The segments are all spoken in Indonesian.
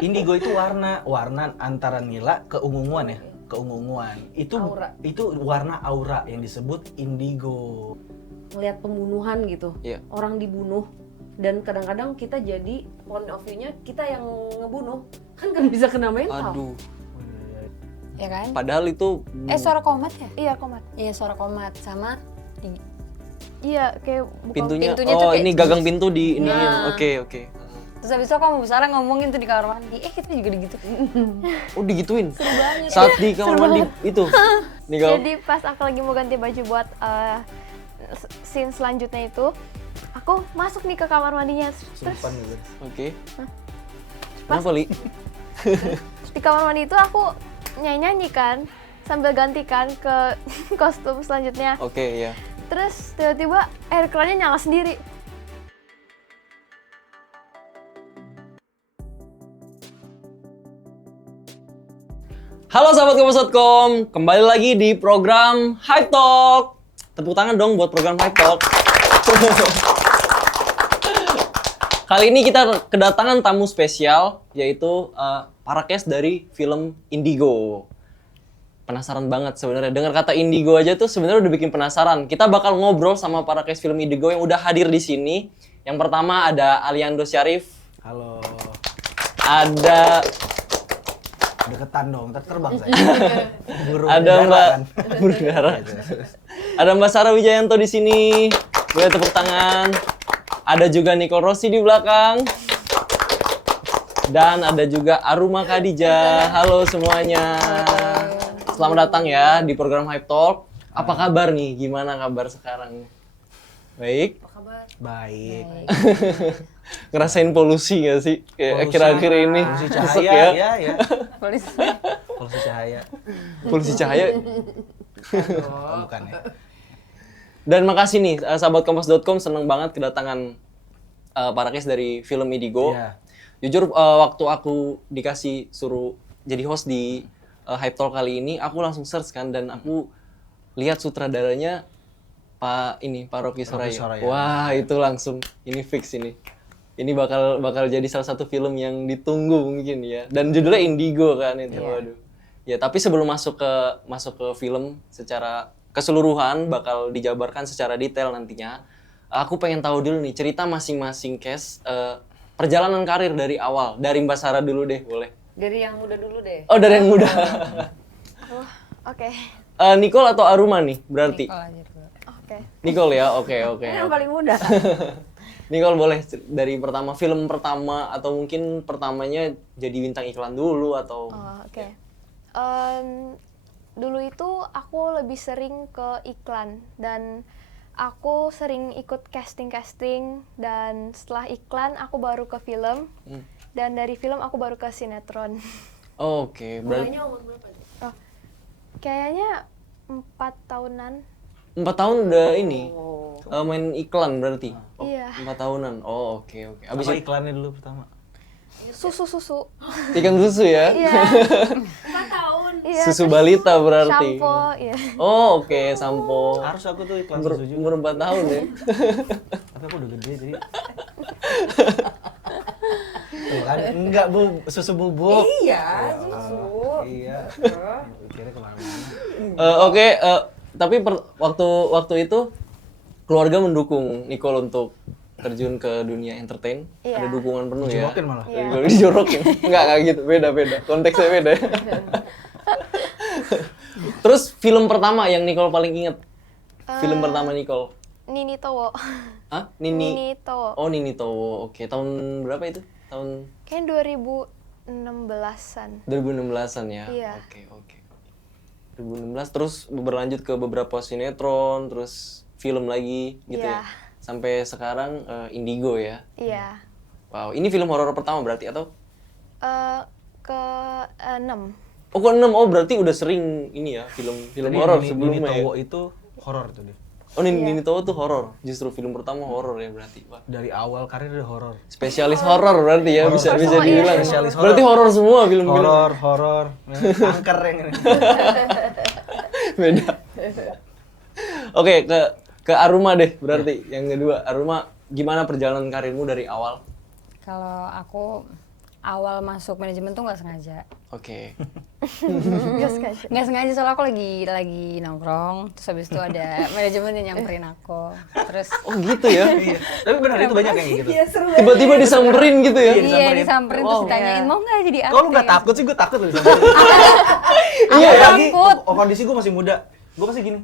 Indigo itu warna antara nila ke ungu-unguan ya, keungu-unguan. Itu warna aura yang disebut indigo. Ngelihat pembunuhan gitu, orang dibunuh, dan kadang-kadang kita jadi point of view-nya kita yang ngebunuh, kan bisa kena mental. Aduh. Ya kan? Padahal itu Suara komat ya? Iya, komat. Iya, suara komat sama Iya, kayak buka pintunya pintunya tuh kayak ini gagang pintu di ini. Nah. Oke. terus habis itu aku sama Bu Sarah ngomongin tuh di kamar mandi. Kita juga digituin. Oh, digituin. seru banget. Saat di kamar mandi itu. Nih kau. Jadi pas aku lagi mau ganti baju buat scene selanjutnya itu, aku masuk nih ke kamar mandinya. Terus Sumpan gitu. Oke. Kenapa, Li? di kamar mandi itu aku nyanyi kan sambil gantikan ke kostum selanjutnya. Oke, ya. Terus tiba-tiba air kerannya nyala sendiri. Halo sahabat Kompas.com, kembali lagi di program Hype Talk. Tepuk tangan dong buat program Hype Talk. Kali ini kita kedatangan tamu spesial, yaitu para cast dari film Indigo. Penasaran banget sebenarnya, dengar kata Indigo aja tuh sebenarnya udah bikin penasaran. Kita bakal ngobrol sama para cast film Indigo yang udah hadir di sini. Yang pertama ada Aliando Syarif. Halo. Ada Deketan dong, ntar terbang saya. ada Mbak Burgara. Ada Mbak Sarah Wijayanto di sini. Boleh tepuk tangan. Ada juga Nicole Rossi di belakang. Dan ada juga Aruma Khadijah. Halo semuanya. Selamat datang ya di program Hype Talk. Apa kabar nih? Gimana kabar sekarang? Baik. Baik. Ngerasain polusi gak sih? Kayak akhir-akhir ini. Polusi Susuk cahaya, ya. ya. Polisi. Polusi cahaya. Polusi cahaya. Oh, bukan ya. Dan makasih nih sahabat Kompas.com, seneng banget kedatangan para cast dari film Indigo. Iya. Jujur waktu aku dikasih suruh jadi host di Hype Talk kali ini, aku langsung search kan dan aku lihat sutradaranya Pak Rocky Soraya. Wah, itu langsung ini fix ini. Ini bakal jadi salah satu film yang ditunggu mungkin ya. Dan judulnya Indigo kan itu. Waduh. Ya, tapi sebelum masuk ke film secara keseluruhan bakal dijabarkan secara detail nantinya. Aku pengen tahu dulu nih cerita masing-masing cast perjalanan karir dari awal. Dari Mbak Sarah dulu deh, boleh. Dari yang muda dulu deh. Oh, dari yang muda. Oke. Nicole atau Aruma nih berarti? Nicole aja dulu. Oke. Nicole ya, oke. Yang paling muda. Nicole boleh dari film pertama atau mungkin pertamanya jadi bintang iklan dulu atau Oke. Dulu itu aku lebih sering ke iklan dan aku sering ikut casting dan setelah iklan aku baru ke film dan dari film aku baru ke sinetron. Oke, berarti Mulainya umur berapa? Oh, kayaknya 4 tahunan. 4 tahun udah ini main iklan berarti. Iya. 4 tahunan. Oh, oke. Abis Apa itu iklannya dulu pertama? Susu. ikan susu ya? Iya. 4 tahun. Iya. Susu balita berarti. Shampoo, iya. Oh, oke, sampo. Harus aku tuh iklan susu juga. Umur 4 tahun ya. Tapi aku udah gede jadi. Tuh kan, enggak susu bubuk. Iya, susu. Iya. Kira kemana-mana. Oke, tapi waktu itu keluarga mendukung Nicole untuk terjun ke dunia entertain. Iya. Ada dukungan penuh ya. Dijorokin malah. Iya. Dijorokin. Enggak gitu, beda. Konteksnya beda. Terus film pertama yang Nicole paling inget? Film pertama Nicole? Nini Towo. Hah? Nini? Nini Towo. Oh, Nini Towo. Oke, tahun berapa itu? Tahun Kayaknya 2016-an. 2016-an ya? Iya. Oke. 2016 terus berlanjut ke beberapa sinetron, terus film lagi gitu Iya. ya? Sampai sekarang Indigo ya? Iya. Wow, ini film horor pertama berarti atau? Ke-6. Oh, ke-6. Oh, berarti udah sering ini ya, film horor sebelumnya ya? Towo itu horor tuh dia. Oh, Nini Towo tuh horor. Justru film pertama horor ya berarti. Wah. Dari awal karir udah horor. Spesialis horor berarti ya, bisa Semua, dibilang. iya. Spesialis horor. Berarti horor semua film-film. Horor. Angker yang ini. Beda. Oke, ke Aruma deh berarti yang kedua. Aruma, gimana perjalanan karirmu dari awal? Kalau aku awal masuk manajemen tuh nggak sengaja. Oke. Nggak sengaja soalnya aku lagi nongkrong, terus habis itu ada manajemen yang nyamperin aku. Terus Oh gitu ya? Iya. Tapi benar itu banyak kayak gitu. Tiba-tiba disamperin gitu ya? iya disamperin terus ditanyain mau nggak jadi artis? Kalau lu nggak takut sih, gue takut loh disamperin. Iya, lagi takut. kondisi gue masih muda. Gue pasti gini.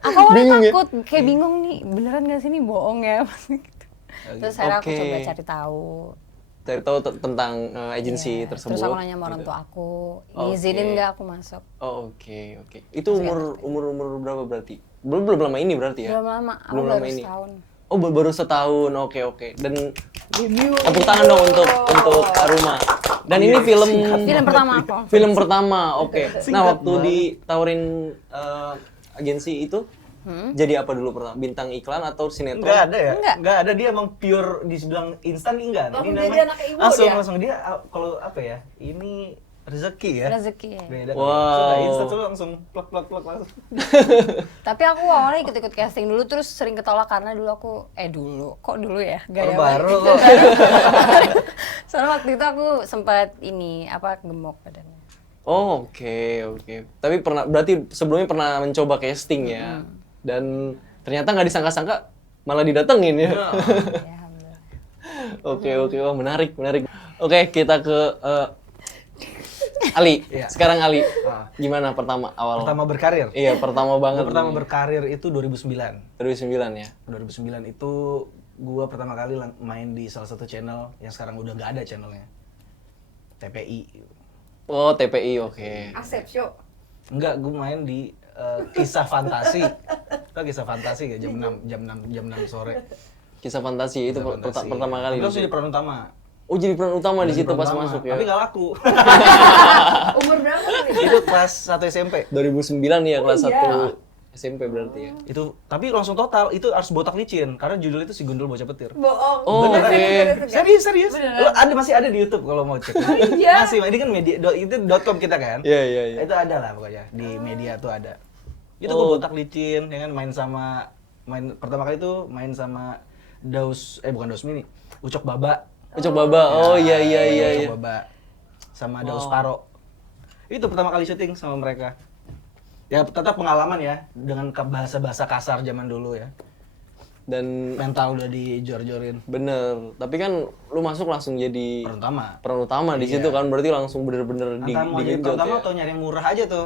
Aku awalnya Bingung ya? takut, kayak bingung nih, beneran nggak sih ini bohong ya? Gitu. Terus akhirnya aku Oke. coba cari tahu. Cari tahu tentang agensi Iya. tersebut. Terus aku nanya sama orang tua aku, diizinin Oke. nggak aku masuk? Oh, oke. Itu umur berapa berarti? Belum lama ini berarti ya? Belum lama, aku Belum baru lama ini. setahun. Oh, baru setahun. Oke. Dan tepuk tangan dong untuk Aruma. Dan ini film Film pertama aku. Film pertama. Oke. Nah, waktu ditawarin agensi itu jadi apa dulu pertama? Bintang iklan atau sinetron? Enggak ada ya? Enggak. Enggak ada, dia emang pure dibilang instan enggak. Langsung Ini jadi namanya anak ibu langsung dia kalau apa ya? Ini rezeki ya. Rezeki ya. Beda. Wow. Sudah instan tuh langsung plak langsung. Tapi aku awalnya ikut-ikut casting dulu, terus sering ketolak karena dulu aku, kok dulu ya? Gaya Baru banget. kok. Soalnya waktu itu aku sempat gemuk badannya. Oh, oke. Tapi berarti sebelumnya pernah mencoba casting ya. Dan ternyata nggak disangka-sangka malah didatengin ya. Ya, alhamdulillah. Oke, wah menarik. Oke, kita ke Ali. Iya. Sekarang Ali. Ah. Gimana pertama awal? Pertama berkarir. Iya, pertama banget. Gua pertama nih. berkarir itu 2009. 2009 ya. 2009 itu gua pertama kali main di salah satu channel yang sekarang udah nggak ada channelnya. TPI. Oh, TPI, oke. Asep show. Enggak, gue main di kisah fantasi. Itu kisah fantasi ya jam 6 sore. Kisah fantasi itu Kisah fantasi. pertama kali. Itu langsung jadi peran utama. Oh, jadi peran utama di Jadi situ peran pas utama. masuk ya. Tapi nggak laku. Umur berapa kali? Itu kelas 1 SMP. 2009 ya, kelas iya. 1 SMP berarti ya. Itu tapi langsung total itu harus botak licin karena judul itu si Gundul Bocah Petir. Bohong. Oh, Beneran. oke. Serius. Beneran. Masih ada di YouTube kalau mau cek. iya. Masih, ini kan media itu .com kita kan. Iya. Itu ada lah pokoknya di media tuh ada. Itu Oh. gue botak licin, ya kan pertama kali itu main sama bukan Daus Mini, Ucok Baba. Ucok Baba. Oh, iya. Ucok Baba sama Daus Paro. Itu pertama kali syuting sama mereka. Ya tetap pengalaman ya dengan bahasa-bahasa kasar zaman dulu ya. Dan Mental udah dijor-jorin. bener, tapi kan lu masuk langsung jadi Peran utama. peran utama di situ kan, berarti langsung bener-bener Antara mau jadi digenjot pertama ya. atau nyari yang murah aja tuh.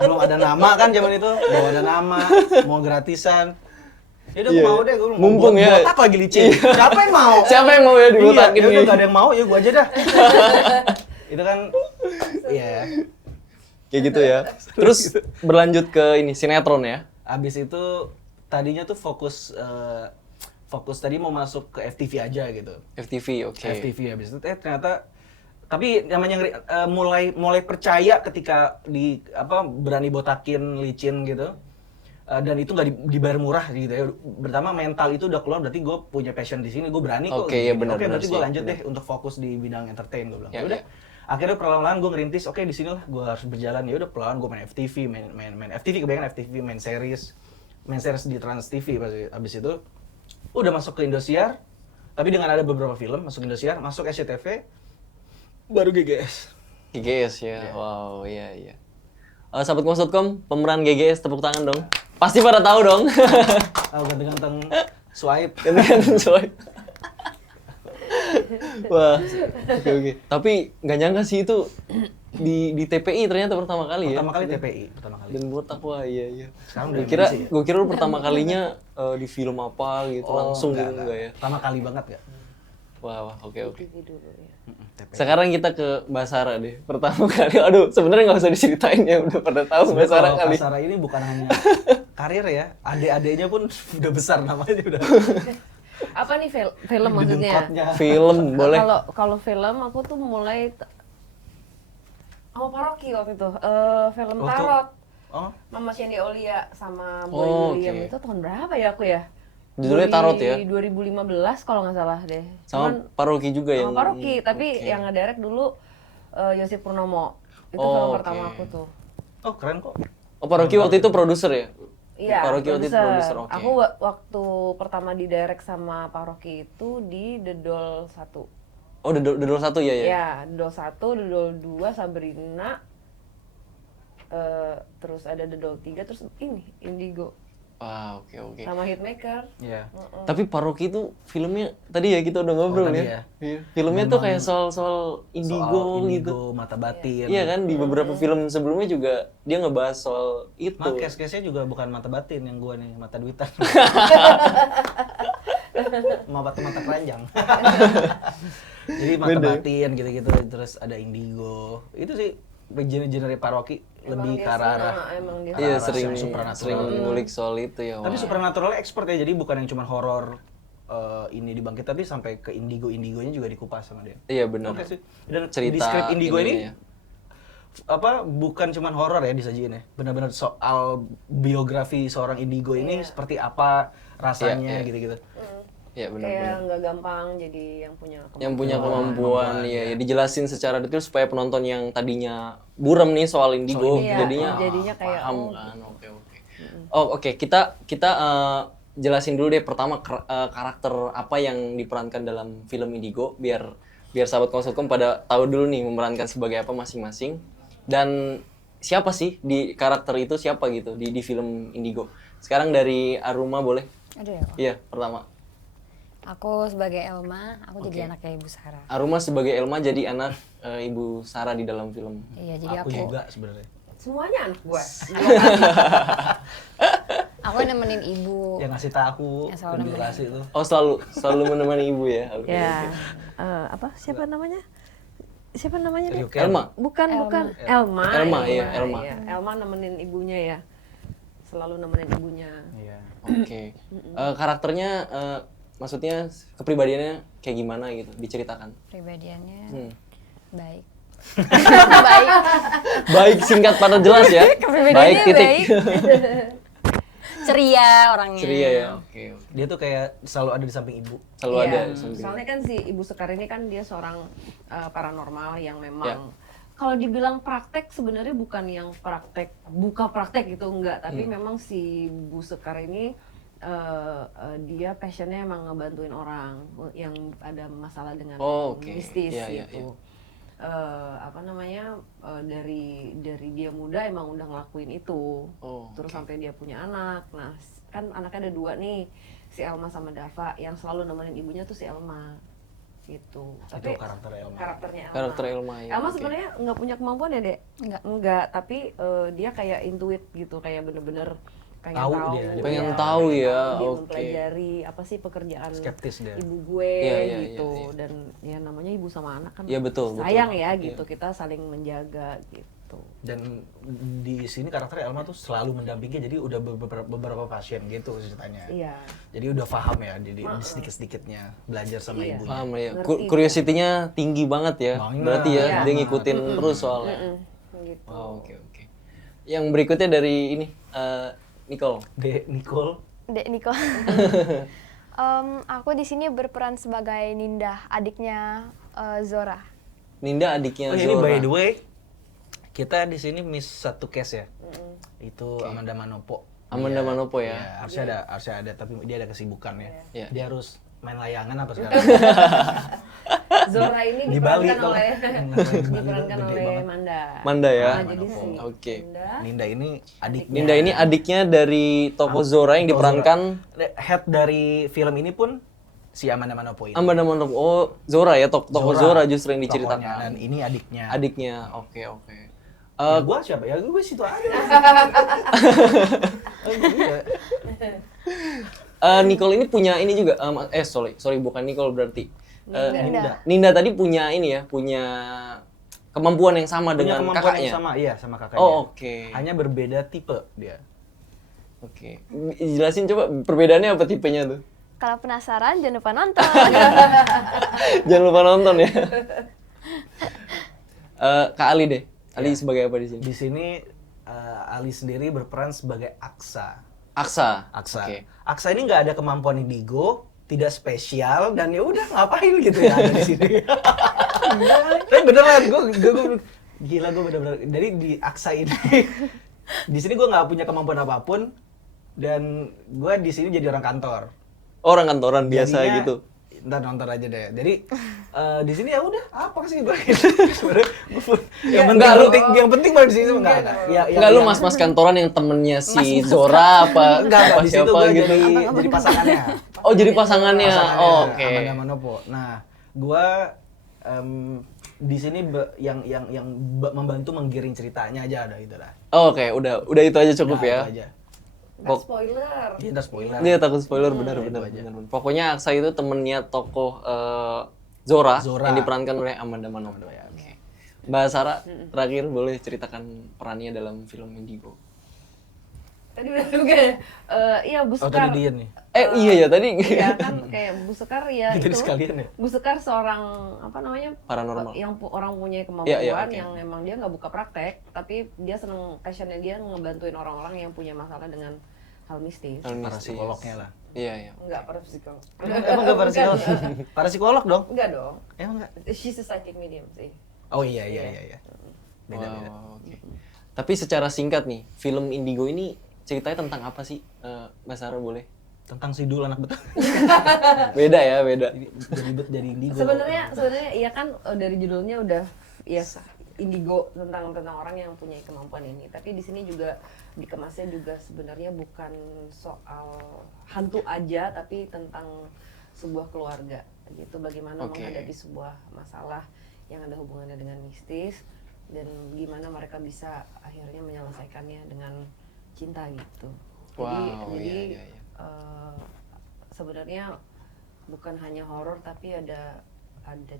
Belum ada nama kan zaman itu, belum ada nama, mau gratisan. Ya udah gue Iya. mau deh, gue mau Mumpung ya. botak lagi licin. Siapa yang mau? Siapa yang mau ya dibotakin Iya, ya udah nih? gak ada yang mau, ya gue aja dah. Itu kan, iya. Kayak gitu ya. Terus berlanjut ke ini sinetron ya. Abis itu tadinya tuh fokus tadi mau masuk ke FTV aja gitu. FTV, oke. FTV habis itu ternyata tapi namanya mulai percaya ketika berani botakin licin gitu. Dan itu nggak dibayar murah gitu ya. Pertama mental itu udah keluar, berarti gue punya passion di sini, gue berani kok. Oke, iya benar, Oke, benar berarti sih, gue lanjut benar. deh untuk fokus di bidang entertain, gue bilang. Ya, Ya udah. ya. Akhirnya perlahan-lahan gue ngerintis, oke di sini lah gue harus berjalan. Ya udah perlahan gue main FTV, main FTV, kebanyakan FTV, main series di Trans TV pasti. Abis itu udah masuk ke Indosiar, tapi dengan ada beberapa film masuk Indosiar, masuk SCTV, baru GGS. GGS ya. Wow, iya. Sahabat Kompas.com, pemeran GGS, tepuk tangan dong. Pasti pada tahu dong. Ganteng-ganteng swipe. Ganti-ganti soalnya. Wah, oke. Tapi nggak nyangka sih itu di TPI ternyata pertama kali ya. Pertama kali TPI, pertama kali. Dan botak, wah iya. Sekarang udah Gue MNC ya? kira lu pertama kalinya di film apa gitu langsung gitu enggak ya? Pertama kali banget gak? Wah, oke. TPI. Sekarang kita ke Mbak Sarah deh. Pertama kali, aduh sebenarnya nggak usah diceritain ya, udah pada tahu Mbak Sarah Kalau kali. Kak Sarah ini bukan hanya karir ya, adik-adiknya pun udah besar namanya udah. Apa nih film maksudnya? Dengkotnya. Film boleh. Kalau film aku tuh mulai sama Paroki waktu itu. Film Waktu- Tarot. Oh, Mama Shandy Aulia sama Boy Oh, William oke. itu tahun berapa ya aku ya? Judulnya Tarot ya? 2015 kalau nggak salah deh. Sama Paroki juga yang. Sama Paroki, tapi Oke. yang ngedirect dulu Yosip Purnomo. Itu Oh, film oke. pertama aku tuh. oh keren kok. Oh, Paroki waktu itu produser ya? Iya, Pak Rocky waktu itu produser, oke. Aku waktu pertama di direct sama Pak Rocky itu di The Doll 1. Oh, The Doll 1 ya ya? Iya, The Doll 1, The Doll 2, Sabrina, terus ada The Doll 3, terus ini, Indigo. Wah, oke. Sama Hitmaker. Iya. Tapi Pak Rocky itu filmnya, tadi ya kita udah ngobrol tadi ya. ya. Iya. Filmnya tuh Memang kayak soal indigo Soal gitu. mata batin. Iya kan, di beberapa film sebelumnya juga dia ngebahas soal itu. Nah, case-nya juga bukan mata batin yang gua nih, mata duitan. mata keranjang. Jadi mata batin gitu-gitu, terus ada indigo. Itu sih genre Pak Rocky lebih ke arah Emang dia Iya, arah sering ngulik soal itu ya. Tapi wah. supernatural expert ya, jadi bukan yang cuma horor ini dibangkit, tapi sampai ke indigonya juga dikupas sama dia. Iya benar. Oke sih. Dan Cerita di script indigo ininya ini ya. bukan cuma horor ya disajiin ya. Benar-benar soal biografi seorang indigo ini seperti apa rasanya Iya. gitu-gitu. Iya benar. kayak nggak gampang jadi yang punya Yang punya kemampuan ya dijelasin secara detail supaya penonton yang tadinya buram nih soal indigo Iya, jadinya kayak paham kan. Oke. Kita jelasin dulu deh pertama karakter apa yang diperankan dalam film Indigo biar sahabat konsulkom pada tahu dulu nih memerankan sebagai apa masing-masing dan siapa sih di karakter itu siapa gitu di film Indigo. Sekarang dari Aruma boleh? Aduh ya. Iya, pertama. Aku sebagai Elma, aku jadi anaknya Ibu Sarah. Aruma sebagai Elma jadi anak Ibu Sarah di dalam film. Iya, jadi Aku aku juga sebenarnya. semuanya anak gua. aku nemenin ibu. Yang ngasih tahu Yang selalu nemenin. durasi itu. Oh, selalu menemani ibu ya. Oke. Ya, apa siapa namanya? Siapa namanya deh? Ryuken. Elma. Bukan Elma. Elma, iya, Elma. Iya. Elma nemenin ibunya ya. Selalu nemenin ibunya. Iya. Oke. Karakternya maksudnya kepribadiannya kayak gimana gitu diceritakan. Pribadiannya baik. Baik singkat padat jelas ya. Kepribadiannya Baik titik. baik. Ceria orangnya. Ceria ya. Oke. Dia tuh kayak selalu ada di samping ibu. Selalu Iya, ada di samping. soalnya kan si Ibu Sekar ini kan dia seorang paranormal yang memang Ya. kalau dibilang praktek sebenarnya bukan yang buka praktek gitu enggak, tapi Hmm. memang si Bu Sekar ini dia passionnya emang ngebantuin orang yang ada masalah dengan Oh, oke. mistis Iya, iya, gitu. Apa namanya dari dia muda emang udah ngelakuin itu. Oh, Terus sampai dia punya anak. Nah, kan anaknya ada 2 nih, si Elma sama Dava. Yang selalu nemenin ibunya tuh si Elma. Gitu. Itu karakter Elma. Karakternya Elma. Karakter Elma ya. Elma oke. sebenarnya nggak punya kemampuan ya, Dek? Enggak, tapi dia kayak intuit gitu, kayak bener-bener pengen Tahu tahu. dia. Dia pengen Iya, tahu pengen ya, tahu, dia oke. mempelajari apa sih pekerjaan Skeptis dia. ibu gue Iya, iya, gitu. iya, iya. Dan ya namanya ibu sama anak kan Iya, betul, sayang betul. ya Iya. gitu, kita saling menjaga gitu. Dan di sini karakter Elma tuh selalu mendampingi, jadi udah beberapa pasien gitu ceritanya. Iya. Jadi udah paham ya di sedikit-sedikitnya belajar sama Iya. ibunya. Paham ya. Ngerti. Curiosity-nya tinggi banget ya. Banget. Berarti ya Iya. dia ngikutin terus soalnya. Gitu. Oh, oke. Yang berikutnya dari ini Nicole. Nicole. Dek Niko. Aku di sini berperan sebagai Ninda, adiknya Zora. Ninda adiknya Oh, ini Zora. by the way, kita di sini miss satu case ya. Itu Amanda Manopo. Amanda Manopo ya. Iya, harusnya ada, tapi dia ada kesibukan ya. Iya. Dia harus main layangan apa sekarang? Zora ini Di Bali diperankan tuh. oleh Gede oleh banget. Manda. Manda ya. Nah, jadi si Oke. Ninda Ninda ini adiknya. Ninda ini adiknya dari tokoh Zora yang diperankan Head dari film ini pun si Amanda Manopo ini. Amanda Manopo. Oh, Zora ya, tokoh Zora justru yang tokohnya, diceritakan. dan ini adiknya. Adiknya. Oke. Ya, gua siapa? Ya gue situ aja. Nicole ini punya ini juga. Sorry bukan Nicole berarti. Ninda. Ninda tadi punya ini ya, punya kemampuan yang sama Punya dengan kemampuan kakaknya. yang sama, iya sama kakaknya. Oh, oke. Hanya berbeda tipe dia. Oke. Jelasin coba perbedaannya apa tipenya tuh? Kalau penasaran jangan lupa nonton. Jangan lupa nonton ya. Kak Ali deh. Ali sebagai apa di sini? Di sini Ali sendiri berperan sebagai Aksa. Aksa. Aksa. Oke. Aksa ini nggak ada kemampuan indigo, tidak spesial, dan ya udah ngapain gitu ya ada di sini. Tapi beneran gue gila, gue bener-bener. Jadi di Aksa ini di sini gue nggak punya kemampuan apapun, Dan gue di sini jadi orang kantor. Orang kantoran biasa Jadinya, gitu. Ntar nonton aja deh. Jadi di sini ya udah apa sih gue sebenarnya yang penting baru di sini enggak. Enggak lu mas-mas kantoran yang temennya si Zora apa Enggak, di situ siapa gue gitu. jadi pasangannya. Oh, jadi pasangannya. Oh, oke. Amanda Manopo. Nah, gue di sini yang membantu menggiring ceritanya aja ada itu lah. Oh, oke, udah itu aja cukup Nah, ya. itu aja. Nggak spoiler. Iya, ntar spoiler. Dia takut spoiler benar. Pokoknya Aksa itu temennya tokoh Zora yang diperankan oleh Amanda Manopo. Ya, oke. Mbak Sarah, terakhir boleh ceritakan perannya dalam film Indigo. Tadi bilang kayak iya Bu Oh, Sekar. tadi dia nih. Iya ya tadi. Iya kan kayak Bu Sekar ya Jadi itu. sekalian ya. Bu Sekar seorang apa namanya? Paranormal. Yang orang punya kemampuan Iya, oke. yang emang dia nggak buka praktek, tapi dia seneng passionnya dia ngebantuin orang-orang yang punya masalah dengan hal mistis. Para psikolognya lah. Iya. Enggak para psikolog. Emang gak para psikolog? Para psikolog dong? Enggak dong. Emang enggak? She's a psychic medium sih. Oh iya. Beda. Wow, oke. Tapi secara singkat nih, film Indigo ini ceritanya tentang apa sih? Mbak Sarah boleh? Tentang Sidul anak betul. Beda ya, beda. Jadi indigo. Sebenarnya iya kan dari judulnya udah ya indigo tentang orang yang punya kemampuan ini. Tapi di sini juga dikemasnya juga sebenarnya bukan soal hantu aja, tapi tentang sebuah keluarga gitu. Bagaimana menghadapi sebuah masalah yang ada hubungannya dengan mistis dan gimana mereka bisa akhirnya menyelesaikannya dengan cinta gitu. Jadi sebenarnya bukan hanya horor tapi ada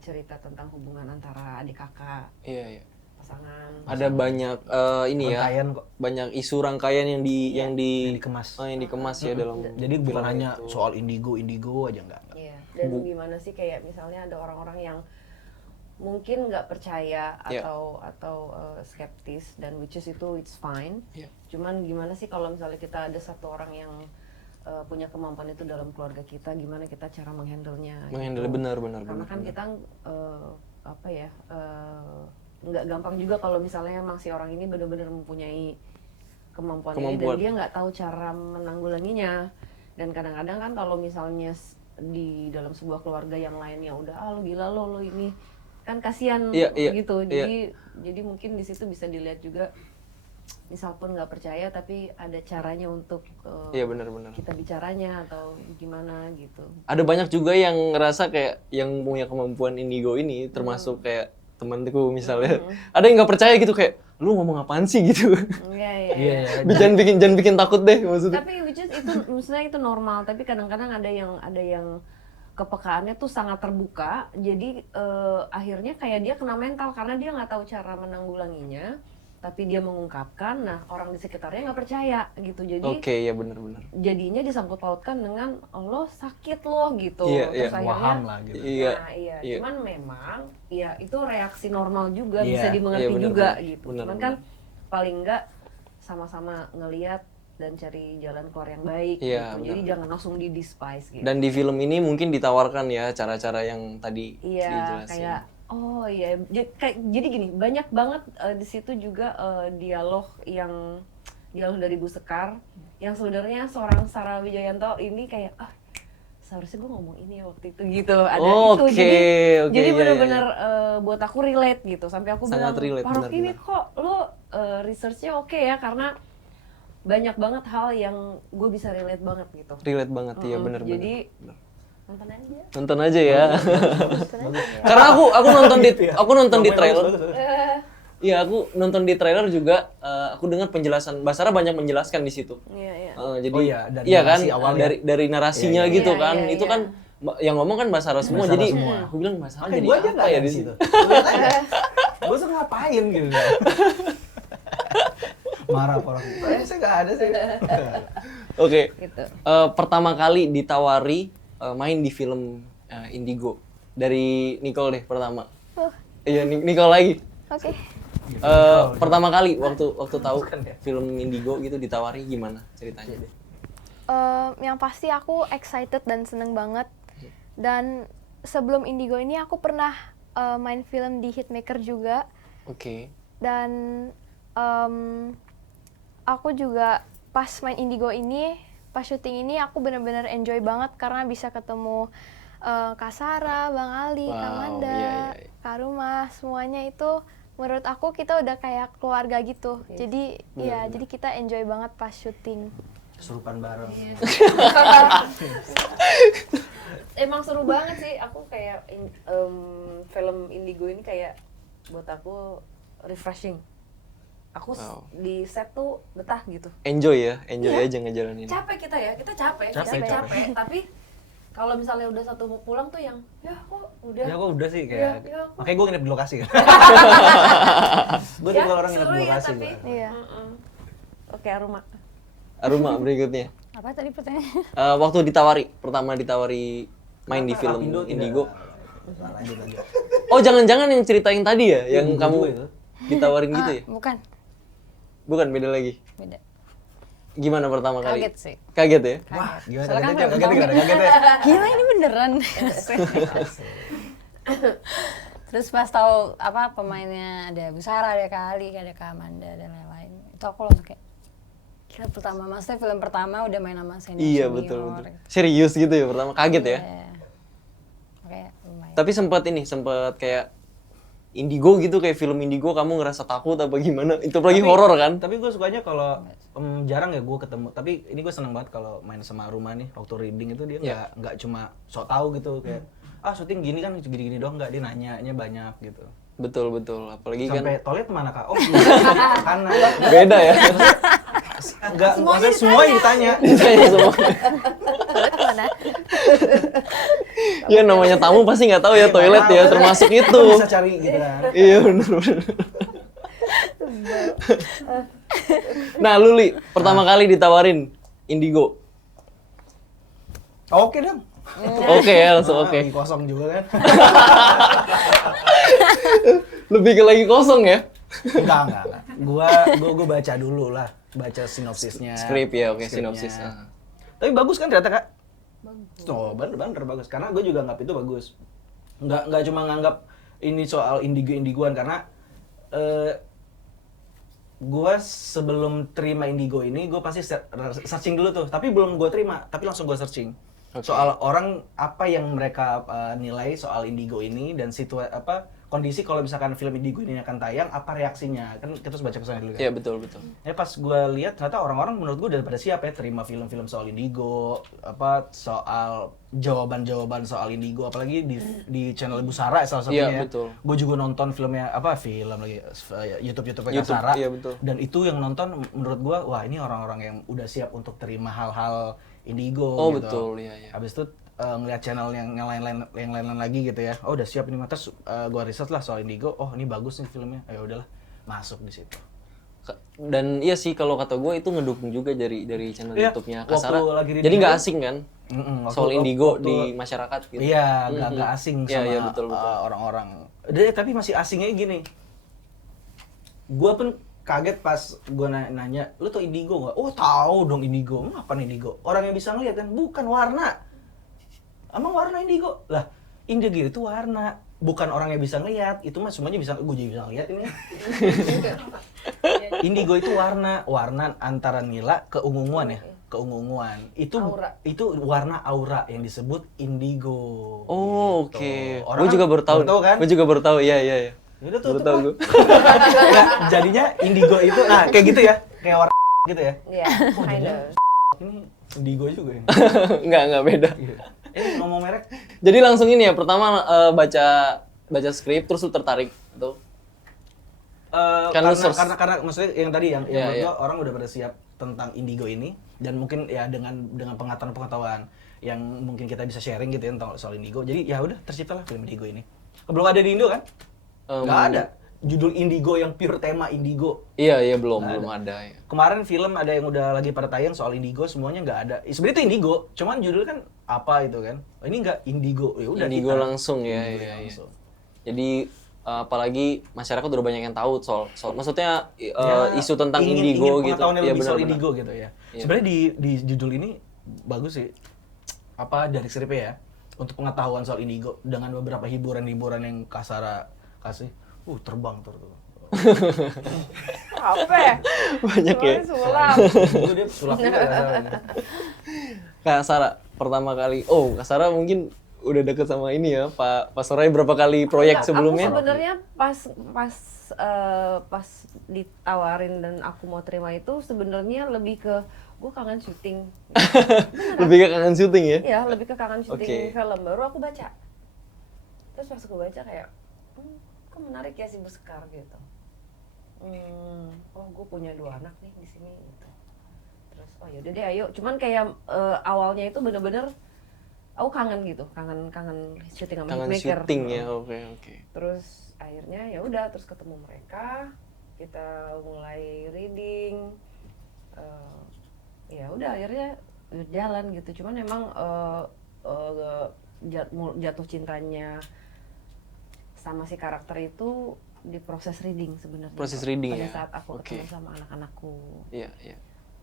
cerita tentang hubungan antara adik kakak. Iya. Pasangan. Ada banyak ini ya. Rangkaian kok. Banyak isu rangkaian yang dikemas. yang dikemas ya dalam. Jadi bukan hanya soal indigo aja enggak. Iya. Dan gimana sih kayak misalnya ada orang-orang yang mungkin nggak percaya atau skeptis dan which is itu it's fine. Cuman gimana sih kalau misalnya kita ada satu orang yang punya kemampuan itu dalam keluarga kita, gimana kita cara menghandle-nya? Menghandle gitu. benar. Karena kan kita nggak gampang juga kalau misalnya emang si orang ini benar-benar mempunyai kemampuan ini dan dia nggak tahu cara menanggulanginya. Dan kadang-kadang kan kalau misalnya di dalam sebuah keluarga yang lainnya udah lu gila lo ini kan kasihan gitu. Jadi mungkin di situ bisa dilihat juga misal pun nggak percaya tapi ada caranya untuk benar. kita bicaranya atau gimana gitu. Ada banyak juga yang ngerasa kayak yang punya kemampuan indigo ini termasuk kayak temanku misalnya. Ada yang nggak percaya gitu kayak lu ngomong apaan sih gitu. Iya. Jangan bikin takut deh maksudnya. Tapi which is itu maksudnya itu normal, tapi kadang-kadang ada yang kepekaannya tuh sangat terbuka. Jadi akhirnya kayak dia kena mental karena dia nggak tahu cara menanggulanginya. Tapi dia mengungkapkan, nah orang di sekitarnya nggak percaya gitu. Jadi Oke, ya benar. Jadinya disangkut pautkan dengan lo sakit lo gitu. Iya. Terus akhirnya Waham lah gitu. Iya. Nah, iya. Cuman memang ya itu reaksi normal juga, bisa Iya. dimengerti Iya, benar, juga benar. gitu. Benar, Cuman kan paling enggak sama-sama ngelihat dan cari jalan keluar yang baik Iya, gitu. Jadi jangan langsung di despise gitu. Dan di film ini mungkin ditawarkan ya cara-cara yang tadi Iya, dijelasin. kayak jadi gini, banyak banget di situ juga dialog dari Bu Sekar yang sebenarnya seorang Sarah Wijayanto ini kayak seharusnya gue ngomong ini waktu itu gitu. Ada itu. Jadi iya, benar-benar buat aku relate gitu. Sampai aku Sangat bilang, relate, "Parok ini benar-benar. kok lo research-nya oke ya karena banyak banget hal yang gue bisa relate banget gitu." Relate banget, iya benar. Jadi Benar. nonton aja. Nonton aja ya. Karena aku nonton di trailer. Iya, aku nonton di trailer juga. Aku dengar penjelasan Mbak Sarah banyak menjelaskan di situ. Iya. Jadi dari iya kan narasi awalnya. dari narasinya Iya. gitu Iya, kan. iya, Itu iya. kan yang ngomong kan Mbak Sarah semua. Mbak Sarah Jadi semua. aku bilang Mbak Sarah Makanya jadi gue aja apa nggak ya ada di di situ? situ. Gue suka ngapain gitu. Marah orang. Saya nggak ada sih. Oke. Gitu. Pertama kali ditawari main di film Indigo dari Nicole deh pertama. Iya, Nicole lagi. Oke. Pertama kali waktu tahu Bukan ya? film Indigo gitu ditawari gimana ceritanya? Yang pasti aku excited dan seneng banget. Dan sebelum Indigo ini aku pernah main film di Hitmaker juga. Oke. Dan aku juga pas main Indigo ini pas syuting ini aku benar-benar enjoy banget karena bisa ketemu Kak Sarah, Bang Ali, Wow, Kak Manda, iya. Kak Rumah, semuanya itu menurut aku kita udah kayak keluarga gitu. Jadi jadi kita enjoy banget pas syuting. Kesurupan bareng. Emang seru banget sih. Aku kayak film Indigo ini kayak buat aku refreshing. Aku Wow. di set tuh betah gitu. Enjoy Iya. aja ngejalanin. Capek kita ya, kita capek. Tapi kalau misalnya udah satu mau pulang tuh yang ya kok udah. Ya kok udah sih kayak. Ya, kok. Makanya gue nginep di lokasi. Gue tuh orang nginep seru di ya, lokasi tapi. gua. Iya. Oke, Aruma. Aruma berikutnya. Apa tadi pertanyaannya? Waktu pertama ditawari main di film Rapindo Indigo. tidak. Lanjut. Oh, jangan-jangan yang cerita yang tadi ya, yang Indigo kamu juga itu. ditawarin gitu ya? Bukan, Bukan, beda lagi. beda. Gimana pertama kali? Kaget sih. Kaget ya? Wah, gimana Soalnya kan kagetnya? belum tahu. Kagetnya. Gila ini beneran. Terus pas tahu apa pemainnya ada Bu Sarah, ada Kak Ali, ada Kak Amanda dan lain-lain. Itu aku langsung kayak gila pertama, maksudnya film pertama udah main sama senior. Iya, betul. Serius gitu ya pertama, kaget ya? Kayak lumayan. Tapi sempat kayak Indigo gitu, kayak film Indigo kamu ngerasa takut apa gimana? Itu apalagi horor kan? Tapi gue sukanya kalau jarang ya gue ketemu. Tapi ini gue seneng banget kalau main sama Aruma nih waktu reading itu dia nggak cuma sok tahu gitu kayak syuting gini kan gini-gini doang, nggak, dia nanyanya banyak gitu. Betul. Apalagi Sampai kan toilet mana kak? Oh kanan. beda ya. Enggak, maksudnya semua yang ditanya. Ditanya semua. Toilet kemana? Ya namanya tamu pasti nggak tahu ya toilet ya, termasuk itu. Bisa cari gitu kan. Iya benar. Nah, Luli pertama kali ditawarin Indigo. Oke dong. Oke ya, langsung oke. Lagi kosong juga kan. Lebih ke lagi kosong ya? Enggak. Gua baca dulu lah, baca sinopsisnya. Skrip ya, oke, Skripnya. sinopsis. Tapi bagus kan ternyata kak? Bagus. Oh bener bagus. Karena gue juga nganggap itu bagus. Nggak cuma nganggap ini soal indigoan karena gue sebelum terima Indigo ini gue pasti searching dulu tuh. Tapi belum gue terima, tapi langsung gue searching. Oke. Soal orang apa yang mereka nilai soal Indigo ini dan kondisi kalau misalkan film Indigo ini akan tayang, apa reaksinya? Kan kita harus baca pesannya dulu kan. Iya betul. Ya pas gue lihat ternyata orang-orang menurut gue udah pada siap ya terima film-film soal Indigo, soal jawaban-jawaban soal Indigo, apalagi di channel Ibu Sarah salah satunya. Iya, betul. Gue juga nonton film lagi YouTube Kak Sarah. Iya, betul. Dan itu yang nonton menurut gue wah ini orang-orang yang udah siap untuk terima hal-hal Indigo Oh, gitu. betul, iya. Habis itu ngeliat channel yang lain-lain lagi gitu ya. Oh udah siap ini, terus gue riset lah soal Indigo. Oh ini bagus nih filmnya. Ya udahlah masuk di situ. Dan iya sih kalau kata gue itu ngedukung juga dari channel Iya, YouTube-nya waktu Kasara. lagi di Jadi nggak Indigo, asing kan? waktu- Soal Indigo waktu- di masyarakat gitu. Iya, nggak asing sama Iya, betul. orang-orang. Tapi masih asingnya gini. Gue pun kaget pas gue nanya, lu tau Indigo nggak? Oh tahu dong Indigo. Apa nih Indigo? Orang yang bisa ngeliat kan, bukan warna. Emang warna Indigo? Lah, Indigo itu warna. Bukan orang yang bisa ngeliat, itu mah semuanya bisa, gue jadi bisa ngeliat ini. Indigo itu warna antara nila keunguan ya, keunguan. Aura. Itu warna aura yang disebut indigo. Oh, Gitu. oke. Orang Gue juga baru tahu. kan? Gue juga baru tahu. Iya. Yaudah tuh, Baru tahu gue. Nah, jadinya indigo itu, nah kayak gitu ya, kayak warna gitu ya. Iya, kind of. Ini indigo juga ini. Enggak beda. Ngomong merek. Jadi langsung ini ya, pertama baca skrip terus lu tertarik tuh. Kan lu search. Karena maksudnya yang tadi yang Iya, menurut iya. gua orang udah pada siap tentang indigo ini dan mungkin ya dengan pengetahuan yang mungkin kita bisa sharing gitu ya tentang soal indigo. Jadi ya udah terciptalah film indigo ini. Belum ada di Indo kan? Nggak ada judul indigo yang pure tema indigo. Iya belum ada ya. Kemarin film ada yang udah lagi pada tayang soal indigo, semuanya nggak ada. Sebenarnya itu indigo, cuman judul kan apa itu kan? Ini nggak indigo, ya udah Indigo kita. langsung ya. Indigo Iya. langsung. Jadi apalagi masyarakat udah banyak yang tahu soal maksudnya Ya, isu tentang ingin indigo gitu. pengetahuan yang Iya lebih soal benar-benar. indigo gitu ya. Iya. Sebenarnya di judul ini bagus sih. Apa dari skripnya ya? Untuk pengetahuan soal indigo dengan beberapa hiburan-hiburan yang Kasara kasih. Terbang tuh. Apa? Banyak ya. Sulap. Itu dia sulap juga Kasara. Kak Sarah pertama kali. Oh, Kak Sarah mungkin udah deket sama ini ya, Pak Soraya berapa kali proyek Enggak, sebelumnya? Aku sebenarnya pas ditawarin dan aku mau terima itu sebenarnya lebih ke gue kangen syuting. Lebih ke kangen syuting ya? Iya, lebih ke kangen syuting Oke. film. Baru aku baca. Terus pas aku baca kayak, kok menarik ya si Beskar gitu. Oh gue punya 2 anak nih di sini gitu. Terus oh yaudah deh ayo. Cuman kayak awalnya itu bener-bener aku kangen gitu, kangen syuting sama Kangen Hitmaker. syuting ya, oke. Terus akhirnya ya udah terus ketemu mereka, kita mulai reading. Ya udah akhirnya berjalan gitu. Cuman emang jatuh cintanya sama si karakter itu di proses reading sebenarnya. Proses reading pada ya? saat aku Oke. ketemu sama anak-anakku. Iya.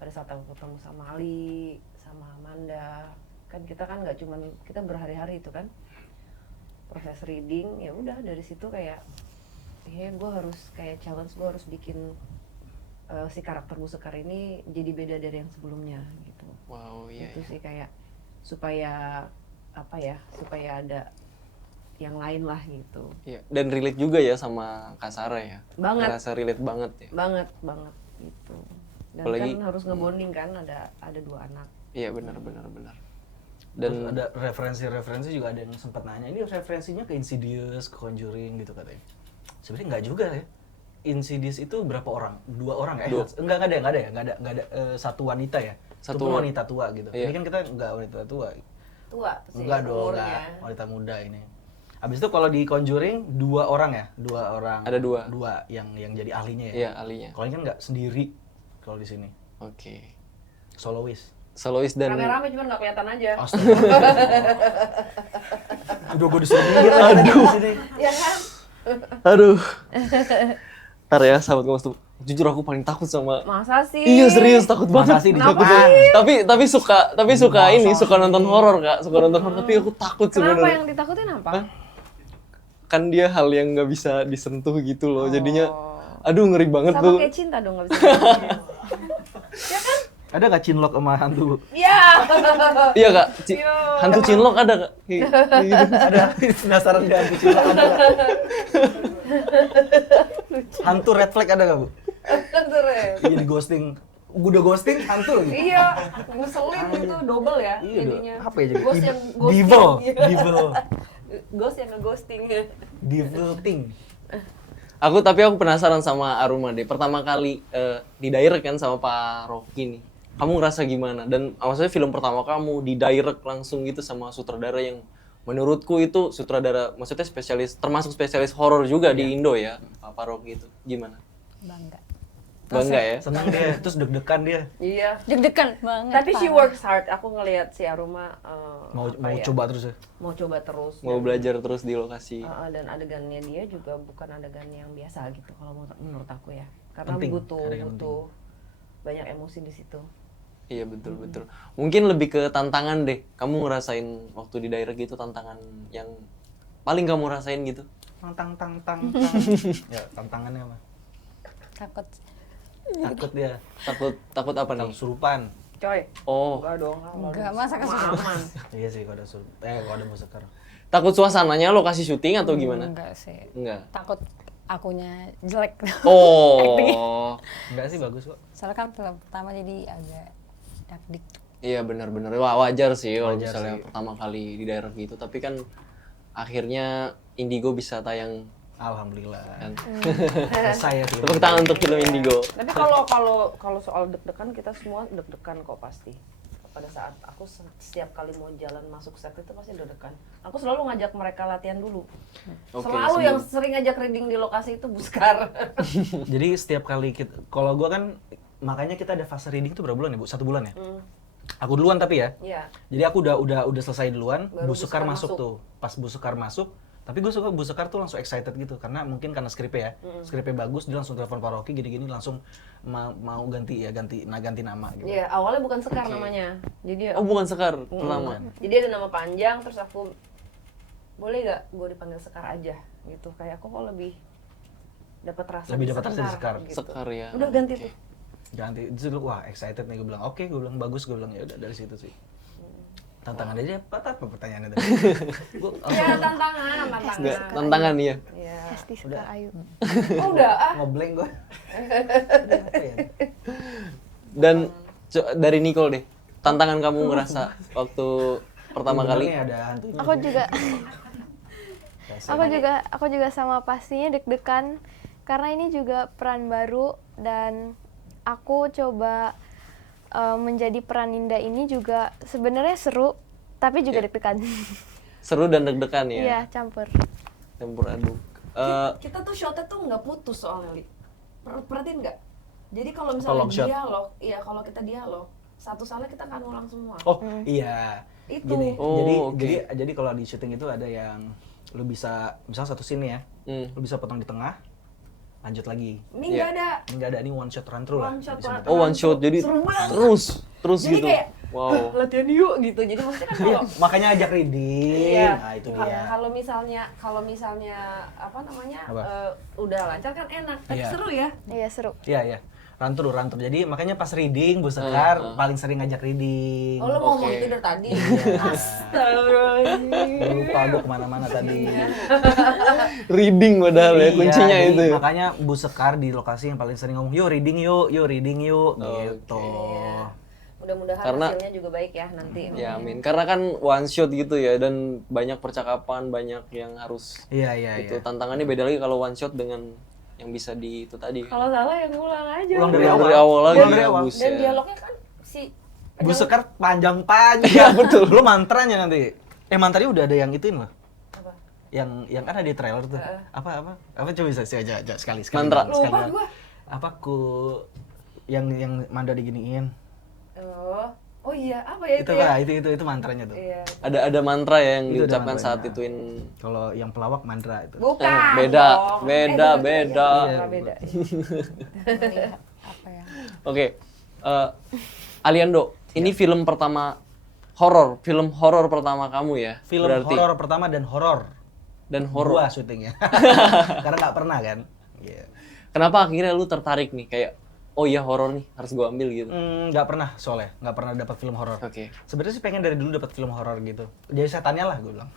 Pada saat aku ketemu sama Ali, sama Amanda, kan kita kan nggak cuman kita berhari-hari itu kan proses reading. Ya udah dari situ kayak gue harus kayak challenge, gue harus bikin si karakter Bu Sekar ini jadi beda dari yang sebelumnya gitu. Wow, iya. Itu sih kayak supaya supaya ada yang lain lah gitu. Iya. Dan relate juga ya sama Kak Sarah ya? Banget. Ngerasa relate banget ya? Banget gitu. Dan Apalagi- kan harus ngebonding kan ada 2 anak. Iya, benar. Dan Dan ada referensi juga, ada yang sempat nanya ini referensinya ke Insidious, ke Conjuring gitu katanya. Sebenarnya nggak juga ya. Insidious itu berapa orang? 2 orang ya? 2. Enggak ada satu wanita ya. Satu Itu pun wa- wanita tua gitu. Iya. Ini kan kita nggak wanita tua. Tua sih Enggak dong, umurnya. enggak. Wanita muda ini. Habis itu kalau di Conjuring 2 orang ya? 2 orang. Ada 2. 2 yang jadi ahlinya ya. iya, ahlinya. Kalau ini kan nggak sendiri kalau di sini. Oke. Soloist. Solois dan Rame-rame cuman nggak kelihatan aja. Astaga. Udah gue disuruh minggir lagi di sini. Ya kan? aduh. Ntar ya, sahabat Kompas tuh. Jujur aku paling takut sama. Masa sih? Iya, serius takut banget. Masa sih di Takut Jepang? banget. Tapi suka ini, Masa suka nonton horor, Kak. Suka nonton horor, tapi aku takut Kenapa sebenarnya. yang ditakutin apa? Hah? Kan dia hal yang nggak bisa disentuh gitu loh. Jadinya Oh. aduh ngeri banget Sama tuh. kayak cinta dong nggak bisa disentuh. Ya kan? Ada nggak cinlok sama hantu? Iya. Iya, Kak. Iya. Hantu cinlok ada, Kak. Kayak gitu. Ada penasaran di hantu cinlok ada nggak? Hantu red flag ada nggak, Bu? Keren. Iya di ghosting. Udah ghosting hantu lagi. Iya, ngeselin itu double ya Iya, jadinya. apa ya jadi? Ghost yang ghosting. Devil, Iya. devil, Ghost yang nge-ghosting. devil thing. Tapi aku penasaran sama Aruma deh. Pertama kali di direct kan sama Pak Rocky nih. Kamu ngerasa gimana? Dan maksudnya film pertama kamu di direct langsung gitu sama sutradara yang menurutku itu sutradara maksudnya termasuk spesialis horor juga di Indo ya, Pak Rocky itu. Gimana? Bangga. Bangga ya? Senang dia, terus deg-degan dia. Iya. Deg-degan banget. Tapi she parah. works hard. Aku ngelihat si Aruma Mau apa mau ya, coba terus ya. mau coba terus. Mau Dan- belajar terus di lokasi. dan adegannya dia juga bukan adegan yang biasa gitu kalau menurut aku ya. Karena Penting, butuh adegan banyak emosi di situ. Iya betul. Mungkin lebih ke tantangan deh. Kamu ngerasain waktu di direct gitu tantangan yang paling kamu rasain gitu? Tang. Ya, tantangannya apa? Takut. Takut dia. Takut apa nih? Surupan. Coy. Oh, Enggak dong. Enggak, masa kesurupan? aman. Iya sih kalau ada kalau ada musikar. takut suasananya lokasi syuting atau gimana? Enggak sih. Enggak. Takut akunya jelek. Oh. Enggak sih, bagus kok. Soalnya kan film pertama jadi agak dakdik. Iya benar-benar. Wah, wajar sih kalau Wajar misalnya sih. pertama kali di daerah gitu. Tapi kan akhirnya Indigo bisa tayang Alhamdulillah. kan. Selesai ya film. Tepuk tangan untuk film Indigo. Tapi kalau soal deg-degan kita semua deg-degan kok pasti. Pada saat aku setiap kali mau jalan masuk set itu pasti deg-degan. Aku selalu ngajak mereka latihan dulu. Oke, Selalu sebelum- yang sering ngajak reading di lokasi itu Buskar. Jadi setiap kali kalau gua kan makanya kita ada fase reading itu berapa bulan ya, Bu? 1 bulan ya? Aku duluan tapi ya. Iya. Jadi aku udah selesai duluan, Baru Bu Sekar Bu Sekar masuk masuk. tuh. Pas Bu Sekar masuk, tapi gue suka Bu Sekar tuh langsung excited gitu karena skripnya ya. Skripnya bagus, dia langsung telepon Pak Rocky gini-gini langsung mau ganti nama gitu. Iya, awalnya bukan Sekar namanya. Jadi Oh, bukan Sekar pertama. Jadi ada nama panjang terus aku boleh gak gue dipanggil Sekar aja gitu. Kayak aku kok lebih dapat rasa Lebih di dapat rasa di Sekar. gitu. Sekar ya. Udah ganti Oke. tuh. Ganti, terus dulu wah excited nih gue bilang oke, gue bilang bagus, gue bilang ya udah dari situ sih. Tantangan aja apa pertanyaannya tadi? Gua Ya tantangan. Nggak, tantangan ya. Iya. Hesti Sekar Ayu. Oh udah ngeblank gua. Apa ya? Dan dari Nicole deh, tantangan kamu ngerasa waktu pertama Bener kali? nih ada hantunya. Aku juga sama pastinya deg-degan karena ini juga peran baru dan aku coba menjadi peran Ninda ini juga sebenarnya seru tapi juga deg-degan. Seru dan deg-degan ya? Iya, campur. Campur aduk. kita tuh shotnya tuh nggak putus soalnya, Li. Perhatiin nggak? Jadi kalau Tolong misalnya shot. dialog, iya kalau kita dialog, satu salah kita akan ulang semua. Oh iya. Itu. Gini, Oh, oke. jadi kalau di syuting itu ada yang lu bisa misal satu scene ya, lu bisa potong di tengah, lanjut lagi. Ini nggak ada. Ini nggak ada, ini one shot run through lah. One shot disebut. run. Oh one shot, jadi Seru banget. terus Jadi gitu. kayak Wow. latihan yuk gitu. Jadi maksudnya kan Iya, kalau makanya ajak reading. Iya. Nah, itu dia. Kalau misalnya apa namanya Apa? udah lancar kan enak, tapi Iya. seru ya. Iya, seru. Iya, iya. Run through. Jadi makanya pas reading, Bu Sekar paling sering ngajak reading. Oh lo mau ngomong Oke. itu dari tadi. Iya. Astagfirullahaladzim. Lupa gue kemana-mana tadi. Reading padahal ya, Iya, kuncinya jadi itu. Makanya Bu Sekar di lokasi yang paling sering ngomong, yuk reading yuk, Oh, gitu. Mudah-mudahan Karena- hasilnya juga baik ya nanti. Ya amin. Karena kan one shot gitu ya, dan banyak percakapan, banyak yang harus Iya, iya, itu. iya. Tantangannya beda lagi kalau one shot dengan yang bisa di itu tadi. Kalau salah ya ngulang aja. Ulang Dari awal. awal lagi Ulang dari ya, awal. buset. Dan dialognya kan si Bu Sekar panjang-panjang. Iya, betul. Lu mantranya nanti. Mantranya udah ada yang ituin loh. apa? Yang kan ada di trailer tuh. Apa coba bisa sih aja sekali Mantra. sekali. Lupa gua. Apa yang Manda diginiin. Oh iya, apa ya Itu ya? Kak, itu mantranya tuh. Iya. Ada mantra ya yang Itu ada diucapkan saat mantranya. ituin. Kalau yang pelawak mantra itu. Bukan. Beda, dong. beda, Beda. beda. Iya, beda. Apa ya? Oke, Aliando, ini film pertama film horor pertama kamu ya? Film berarti. horor pertama dan horor. Dan horor. Gua syutingnya. Karena nggak pernah kan. Iya. Kenapa akhirnya lu tertarik nih kayak oh iya horor nih harus gua ambil gitu? Nggak pernah soalnya, nggak pernah dapat film horor. Oke. Sebenarnya sih pengen dari dulu dapat film horor gitu. Jadi setannya lah gue bilang.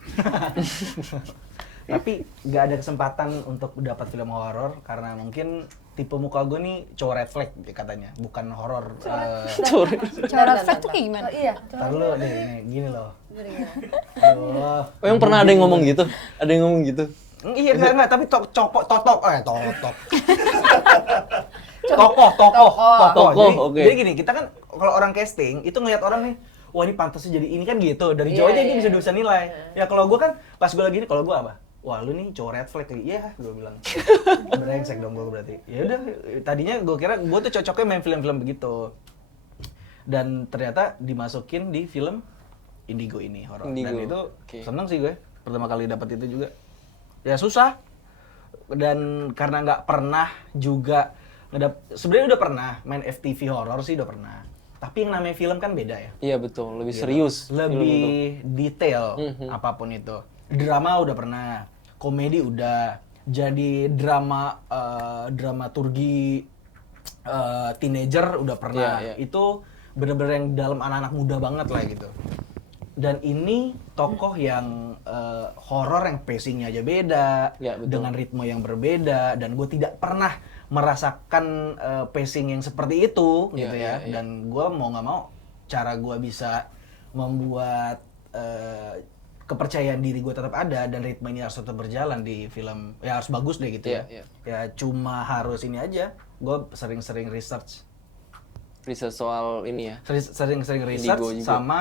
Tapi nggak ada kesempatan untuk dapat film horor karena mungkin tipe muka gue nih cowok red flag katanya, bukan horor. Cara flag tuh kayak gimana? Iya. Ntar lu nih, gini loh. Aduh. Oh yang pernah ada yang ngomong gitu? Ada yang ngomong gitu? Iya enggak, tapi totok. Tokoh, oke. Jadi gini, kita kan kalau orang casting itu ngelihat orang nih, wah ini pantasnya jadi ini kan gitu. Dari jauh aja dia bisa nilai. Ya kalau gue kan pas gue lagi ini, kalau gue apa? Wah lu nih cowok red flag lagi. Iya, gue bilang. Brengsek dong gue berarti. Ya udah, tadinya gue kira gue tuh cocoknya main film-film begitu. Dan ternyata dimasukin di film Indigo ini horor. Dan Indigo, itu oke. seneng sih gue. Pertama kali dapat itu juga. Ya susah. Dan karena nggak pernah juga sebenarnya udah pernah main FTV horor sih udah pernah. Tapi yang namanya film kan beda ya. Iya betul, lebih serius. Lebih detail Mhm. apapun itu. Drama udah pernah, komedi udah. Jadi dramaturgi teenager udah pernah. Iya, iya. Itu bener-bener yang dalam anak-anak muda banget lah gitu. Dan ini tokoh yang horor yang pacingnya aja beda, Ya, betul. dengan ritme yang berbeda, dan gue tidak pernah merasakan pacing yang seperti itu Ya, gitu ya, ya. ya. Dan gue mau nggak mau cara gue bisa membuat kepercayaan diri gue tetap ada dan ritme ini harus tetap berjalan di film, ya harus bagus deh gitu Iya, ya. iya. Ya cuma harus ini aja, gue sering-sering research. Riset soal ini ya. Sering-sering research Indigo juga. sama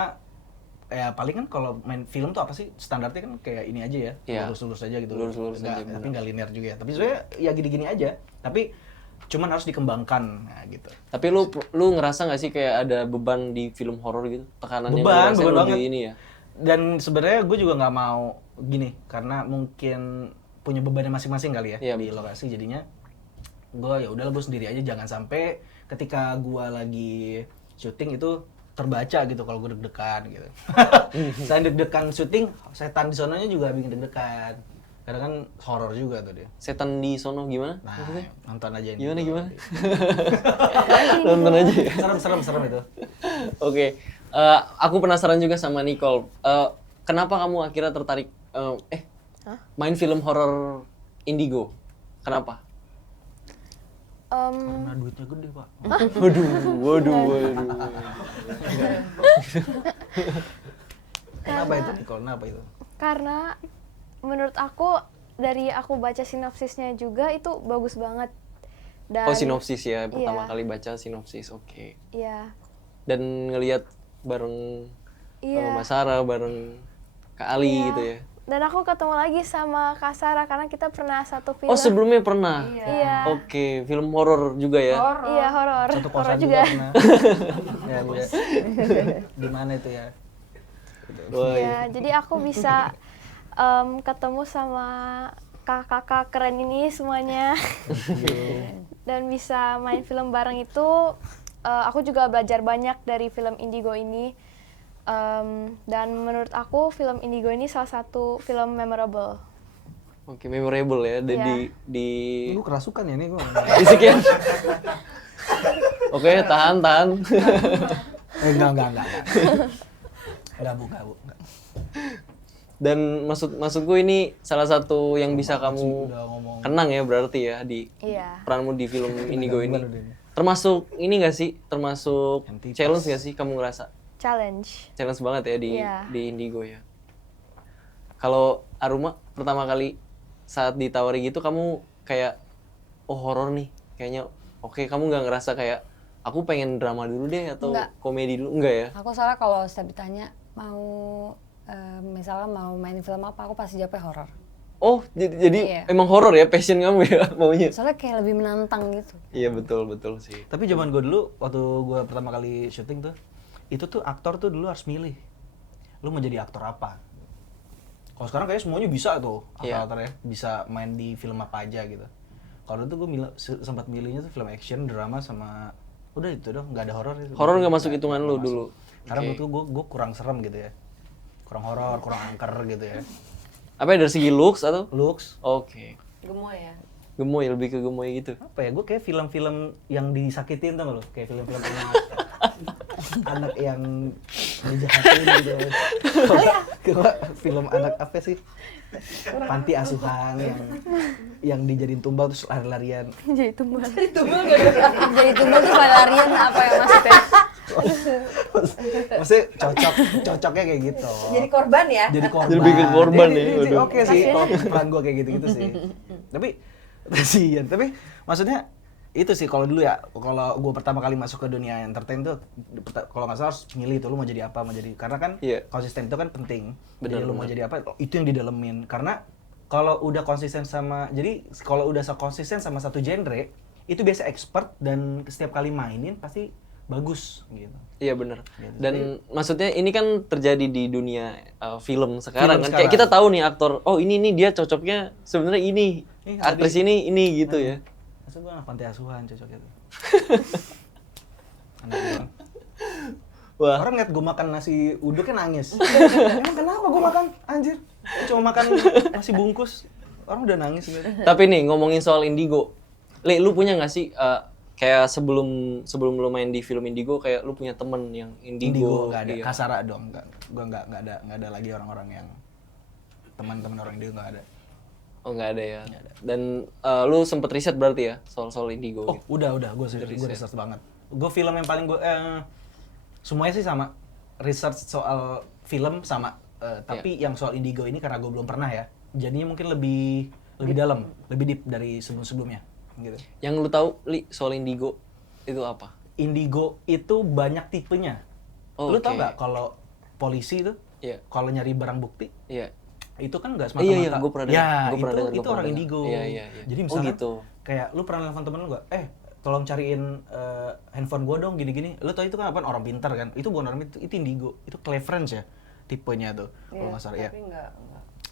ya paling kan kalau main film tuh apa sih standarnya kan kayak ini aja ya, Iya. lurus-lurus aja gitu. Lurus-lurus Nggak- aja, bener. tapi nggak linear juga ya. Tapi sebenarnya ya gini-gini aja. Tapi cuman harus dikembangkan nah, gitu. Tapi lu ngerasa nggak sih kayak ada beban di film horor gitu? Tekanan yang lu Beban rasain lebih banget. ini ya? Dan sebenarnya gue juga nggak mau gini karena mungkin punya bebannya masing-masing kali ya Iya, di lokasi jadinya gue ya udahlah gue sendiri aja, jangan sampai ketika gue lagi syuting itu terbaca gitu kalau gue deg-degan gitu. Selain deg-degan syuting, setan di sononya juga bikin deg-degan. Karena kan horor juga tuh dia. Setan di sono gimana? Nah, Maksudnya? nonton aja ini. Gimana? Nonton aja ya. Serem itu. Oke, Aku penasaran juga sama Nicole. Kenapa kamu akhirnya tertarik main film horor Indigo? Kenapa? Karena duitnya gede, Pak. Waduh. Kenapa itu, Nicole? Kenapa itu? Karena menurut aku dari aku baca sinopsisnya juga itu bagus banget. Dan Oh, sinopsis ya, pertama Iya. kali baca sinopsis, oke. Iya. Dan ngelihat bareng Iya. Mbak Sarah, bareng Kak Ali Iya. gitu ya. Dan aku ketemu lagi sama Kak Sarah karena kita pernah satu film. Oh, sebelumnya pernah? Iya. Oke, film horor juga ya? Iya, horor. Satu Horor kosan juga pernah. Ya, iya. Di mana itu ya? Wah, Iya, jadi aku bisa ketemu sama kakak-kakak keren ini semuanya. Dan bisa main film bareng itu, aku juga belajar banyak dari film Indigo ini. Dan menurut aku film Indigo ini salah satu film memorable. Oke, memorable ya. Dan Iya. di Gue kerasukan ya nih gue. di sekian. Oke, tahan. Enggak. Enggak, Bu. Dan maksudku ini salah satu yang bisa kamu Udah ngomong. kenang ya berarti ya di Iya. peranmu di film Indigo ini. Gimana udah? Termasuk ini gak sih? Termasuk Entitas. challenge gak sih kamu ngerasa? Challenge. Challenge banget ya Iya. di Indigo ya. Kalau Aruma pertama kali saat ditawari gitu kamu kayak oh horor nih kayaknya oke, kamu nggak ngerasa kayak aku pengen drama dulu deh atau Enggak. komedi dulu enggak ya? Aku soalnya kalau setiap ditanya mau misalnya mau main film apa, aku pasti jawabnya horor. Oh jadi Iya. emang horor ya passion kamu ya maunya? Soalnya kayak lebih menantang gitu. Iya betul sih. Tapi zaman gue dulu, waktu gue pertama kali syuting tuh, itu tuh aktor tuh dulu harus milih. Lu mau jadi aktor apa? Kalau sekarang kayaknya semuanya bisa tuh, Iya. aktor-aktornya. Bisa main di film apa aja gitu. Kalau dulu tuh gue sempat milihnya tuh film action, drama, sama... Udah itu dong, nggak ada horor itu. Horor nggak masuk hitungan lu Nggak masuk. dulu? Karena Oke. menurut gue kurang serem gitu ya. Kurang horor, kurang angker gitu ya. Apa ya, dari segi looks atau? Looks, Oke. Gemoy ya. Gemoy, lebih ke gemoy gitu. apa ya, gue kayak film-film yang disakitin tau gak lo? Kayak film-film anak yang dijahatin gitu. Kalau film anak apa sih? Panti asuhan yang dijadiin tumbal terus lari-larian. Jadi tumbal. Jadi tumbal tuh larian apa ya maksudnya? Maksudnya cocoknya kayak gitu. Jadi korban ya. Jadi korban. Jadi bikin korban ya, Jadi waduh. oke sih, kalau peran gue kayak gitu-gitu sih. Tapi kasihan. Tapi maksudnya itu sih kalau dulu ya, kalau gue pertama kali masuk ke dunia entertain tuh, kalau nggak salah harus milih tuh lu mau jadi apa, mau jadi, karena kan Iya. konsisten itu kan penting. Benar, Jadi lu mau benar. jadi apa, itu yang didalemin. Karena kalau udah konsisten sama, jadi kalau udah konsisten sama satu genre, itu biasa expert dan setiap kali mainin pasti bagus gitu. Iya benar. Gitu. Dan maksudnya ini kan terjadi di dunia film sekarang Film kan. Kayak sekarang. kita tahu nih aktor, oh ini nih dia cocoknya sebenarnya ini. Iya, Aktris ini gitu ya. Masa gue anak panti asuhan cocok itu. Anak gua. Wah, Orang ngeliat gue makan nasi uduknya nangis. Emang kenapa gue makan? Anjir. Gua cuma makan nasi bungkus. Orang udah nangis gitu. tapi nih ngomongin soal Indigo. Le, lu punya nggak sih kayak sebelum lu main di film Indigo kayak lu punya temen yang Indigo? Indigo nggak ada. Iya. Kasara dong. Gue nggak ada lagi orang-orang yang teman-teman orang Indigo nggak ada. Oh nggak ada ya. Dan lu sempet riset berarti ya soal Indigo. Oh gitu. udah gue research banget. Gue film yang paling gue semuanya sih sama. Research soal film sama. Tapi yang soal Indigo ini karena gue belum pernah ya. Jadinya mungkin lebih dalam, lebih deep dari sebelum-sebelumnya. Gitu. Yang lu tahu Li soal Indigo itu apa? Indigo itu banyak tipenya. Oh, Lu tau oke. nggak kalau polisi itu Iya. kalau nyari barang bukti Iya. itu kan nggak Iya, semata-mata. gua pernah dengar. Ya, Gua pernah dengar, itu gua pernah orang dengar. Indigo. Iya. Jadi Oh, misalnya gitu. kayak lu pernah nelfon temen lu nggak? Tolong cariin handphone gua dong gini-gini. Lu tau itu kan apa? Orang pintar kan? Itu bukan orang itu Indigo. Itu Cleverance ya tipenya tuh. Kalau nggak salah ya. Tapi enggak.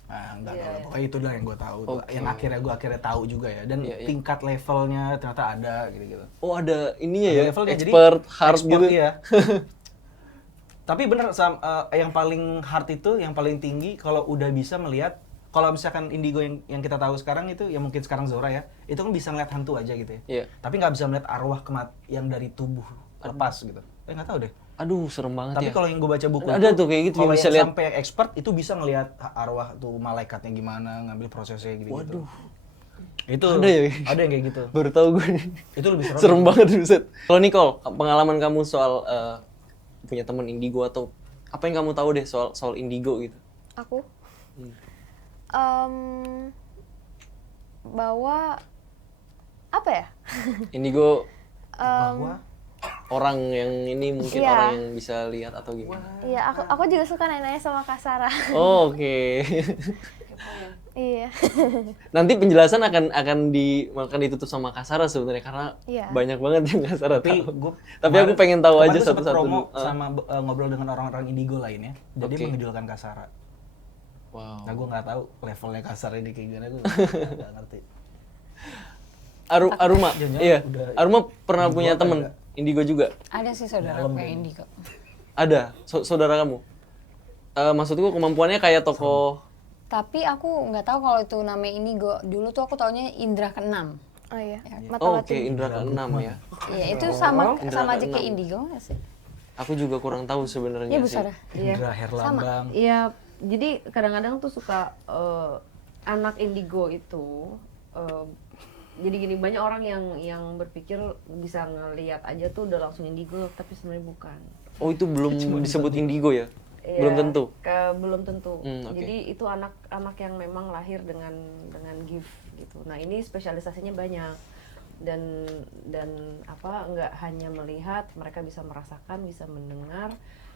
Enggak Iya, tahu. iya. Pokoknya itu dah yang gue tahu. Tuh. Oke. Yang akhirnya tahu juga ya. Dan Iya, iya. tingkat levelnya ternyata ada gitu-gitu. Oh ada ininya Ada ya, levelnya, jadi expert hard expert, gitu. iya. Tapi bener yang paling hard itu, yang paling tinggi kalau udah bisa melihat, kalau misalkan Indigo yang kita tahu sekarang itu, yang mungkin sekarang Zora ya, itu kan bisa ngeliat hantu aja gitu ya. Iya. Tapi nggak bisa melihat arwah yang dari tubuh lepas gitu. Nggak tahu deh. Aduh, serem banget Tapi ya. kalau yang gue baca buku Ada itu, tuh kayak gitu, kalau yang bisa yang lihat. sampai expert itu bisa ngelihat arwah tuh malaikatnya gimana, ngambil prosesnya gitu. Waduh. Itu Ada ya? Ada yang kayak gitu. Baru tahu gue nih. Itu lebih serem. Serem banget buset. Kalau Nicole, pengalaman kamu soal punya teman indigo atau apa yang kamu tahu deh soal indigo gitu? Aku bahwa apa ya? Indigo Bahwa orang yang ini mungkin Iya. orang yang bisa lihat atau gimana? Iya, aku juga suka nanya-nanya sama Kak Sarah. Oh, oke. Iya. Nanti penjelasan akan ditutup sama Kasara sebenarnya karena Iya. banyak banget yang Kasara tapi tahu. gue Tapi aku pengen tahu aja sempet satu-satu promo dulu. sama ngobrol dengan orang-orang indigo lainnya. Jadi Oke. mengidolakan Kasara. Wow. Nah, gue nggak tahu levelnya Kasara ini kayak gimana, gue nggak ngerti. Aruma, Jangan-jangan iya. udah Aruma pernah indigo punya apa temen enggak? indigo juga. Ada sih saudara Dalam kayak kayaknya. indigo. Ada, saudara kamu. Maksudku kemampuannya kayak tokoh. Tapi aku nggak tahu kalau itu namanya indigo. Dulu tuh aku taunya indra keenam. Oh iya, Oh, mata oke, Indra keenam ya. Iya, itu sama Indra aja kayak keenam. indigo nggak sih? Aku juga kurang tahu sebenarnya Iya, Bu sih. Sarah. Indra Herlambang. Iya, jadi kadang-kadang tuh suka anak indigo itu jadi gini, banyak orang yang berpikir bisa ngelihat aja tuh udah langsung indigo, tapi sebenarnya bukan. Oh, itu belum disebut indigo ya? Iya, Belum tentu. Belum tentu. Oke. Jadi itu anak-anak yang memang lahir dengan gift gitu. Nah, ini spesialisasinya banyak. Dan apa, nggak hanya melihat, mereka bisa merasakan, bisa mendengar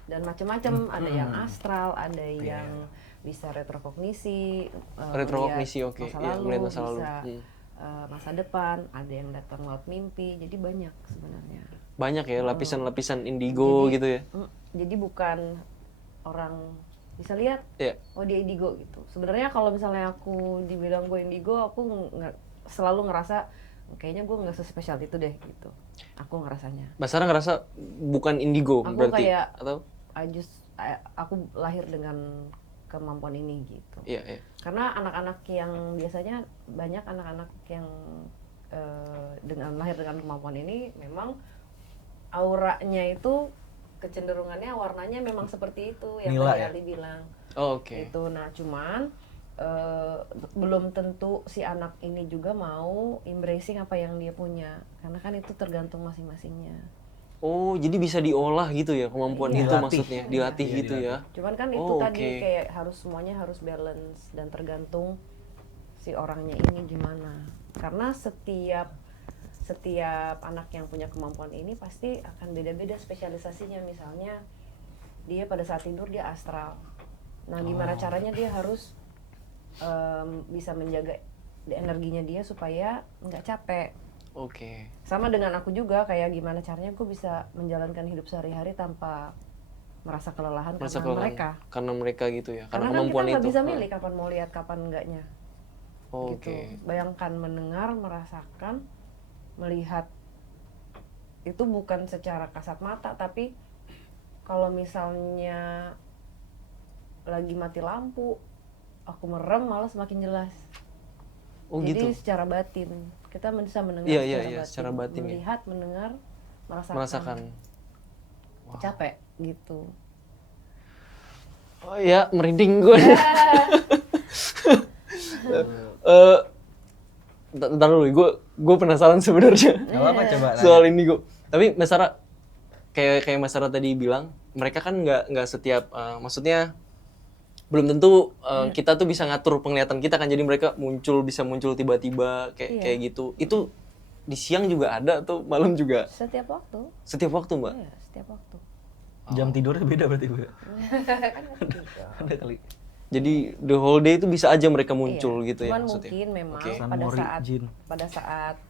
dan macam-macam. Ada yang astral, ada yang bisa retrokognisi, Retrokognisi, melihat oke. masa Iya, lalu, melihat masa lalu. bisa masa depan, ada yang datang lewat mimpi. Jadi banyak sebenarnya. Banyak ya lapisan-lapisan indigo Jadi, gitu ya. Jadi bukan orang bisa lihat, Iya. oh dia indigo gitu. Sebenarnya kalau misalnya aku dibilang gue indigo, aku nggak selalu ngerasa kayaknya gue nggak sespesial itu deh gitu. Aku ngerasanya. Mbak Sarah ngerasa bukan indigo Aku berarti kayak atau? aku lahir dengan kemampuan ini gitu. Iya, iya. Karena anak-anak yang biasanya banyak anak-anak yang dengan lahir dengan kemampuan ini memang auranya itu kecenderungannya warnanya memang seperti itu yang Nila tadi ya? Ali bilang. Oh, oke. Itu nah cuman belum tentu si anak ini juga mau embracing apa yang dia punya karena kan itu tergantung masing-masingnya. Oh, jadi bisa diolah gitu ya kemampuan Iya. itu Dilatih. maksudnya, dilatih Iya, gitu ya. Cuman kan itu Oh, tadi oke. kayak semuanya harus balance dan tergantung si orangnya ini gimana. Karena setiap anak yang punya kemampuan ini pasti akan beda-beda spesialisasinya. Misalnya dia pada saat tidur dia astral. Nah, gimana caranya dia harus bisa menjaga energinya dia supaya nggak capek. Oke. Sama dengan aku juga, kayak gimana caranya aku bisa menjalankan hidup sehari-hari tanpa merasa kelelahan Merasa karena kelelahan. mereka. Karena mereka gitu ya. Karena Karena kan kita kemampuan nggak itu. bisa milih kapan mau lihat, kapan enggaknya. Oh, Gitu. oke. Bayangkan mendengar, merasakan, melihat itu bukan secara kasat mata, tapi kalau misalnya lagi mati lampu, aku merem malah semakin jelas. Oh, Jadi gitu. secara batin kita bisa mendengar Iya, secara iya, batin, secara batin ya. melihat, mendengar, Merasakan. capek gitu. Oh iya, merinding gue. Ntar dulu, gue penasaran sebenarnya Gak apa-apa, coba nanya. soal indigo. Tapi Mas Sarah, kayak Mas Sarah tadi bilang, mereka kan nggak setiap, maksudnya belum tentu kita tuh bisa ngatur penglihatan kita kan, jadi mereka bisa muncul tiba-tiba Iya. kayak gitu. Itu di siang juga ada atau malam juga? Setiap waktu, Setiap waktu, Mbak? ya setiap waktu. Jam tidurnya beda berarti gue. Ada kali. Jadi the whole day itu bisa aja mereka muncul gitu ya Cuman maksudnya? mungkin memang Oke. pada Sanmori, saat Jin.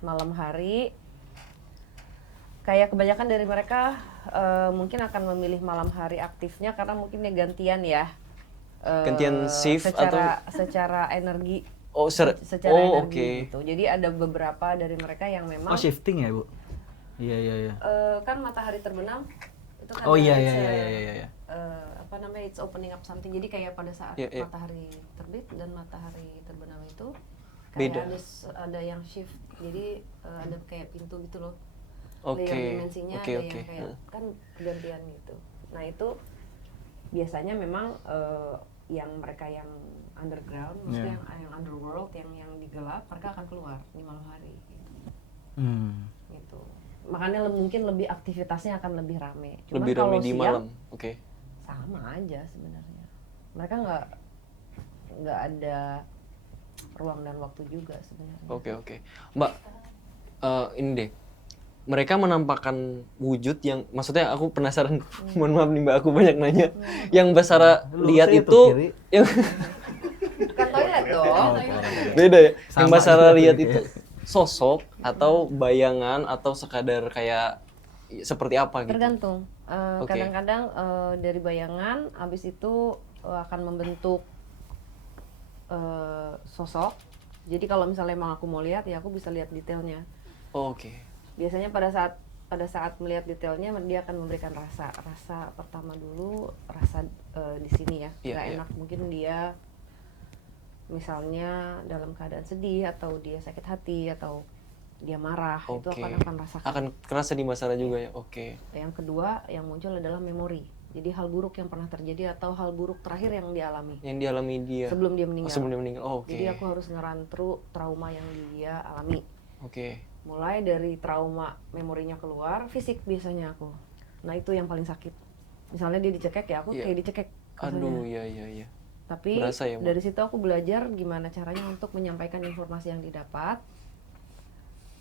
malam hari kayak kebanyakan dari mereka mungkin akan memilih malam hari aktifnya karena mungkin ya gantian ya. Gantian shift secara energi. Oh, Secara oh, oke. energi gitu. Jadi ada beberapa dari mereka yang memang Oh, shifting ya, Bu? Iya, iya, iya. kan matahari terbenam itu kan Oh iya, it's, iya, iya, iya, iya. apa namanya, it's opening up something. Jadi kayak pada saat Iya, iya. matahari terbit dan matahari terbenam itu Beda. kayak ada yang shift. Jadi ada kayak pintu gitu loh. Oke. layer dimensinya Oke, ada oke. yang kayak kan gantian gitu. Nah itu biasanya memang yang mereka yang underground, maksudnya yang underworld, yang di gelap, mereka akan keluar di malam hari gitu. Gitu. Makanya mungkin lebih aktivitasnya akan lebih rame. Cuman Lebih kalau ramai di siang, malam. Oke. sama aja sebenarnya. Mereka nggak ada ruang dan waktu juga sebenarnya. Oke. Mbak, ini deh. Mereka menampakkan wujud yang, maksudnya aku penasaran, mohon maaf nih Mbak, aku banyak nanya. Yang Mbak Sarah lihat Lurusnya itu, kiri. yang Bukan toilet dong. beda ya. Yang Sama Mbak Sarah gitu lihat ya. itu sosok atau bayangan atau sekadar kayak seperti apa gitu? Tergantung. Oke. Kadang-kadang dari bayangan, habis itu akan membentuk sosok. Jadi kalau misalnya emang aku mau lihat, ya aku bisa lihat detailnya. Oke. Biasanya pada saat melihat detailnya, dia akan memberikan rasa pertama dulu, rasa di sini ya, Iya, nggak iya. enak. Mungkin dia misalnya dalam keadaan sedih, atau dia sakit hati, atau dia marah, itu Oke. akan rasakan. Akan kerasa di Mbak Sarah juga ya. Oke. Yang kedua yang muncul adalah memori. Jadi hal buruk yang pernah terjadi atau hal buruk terakhir yang dialami Yang dialami dia sebelum dia meninggal. sebelum dia meninggal. Oh, oke. Jadi aku harus ngerantru trauma yang dia alami. Oke. Mulai dari trauma memorinya keluar, fisik biasanya aku. Nah itu yang paling sakit. Misalnya dia dicekek, ya aku Iya. kayak dicekek. Aduh, rasanya. iya. Tapi Berasa ya, Mbak? dari situ aku belajar gimana caranya untuk menyampaikan informasi yang didapat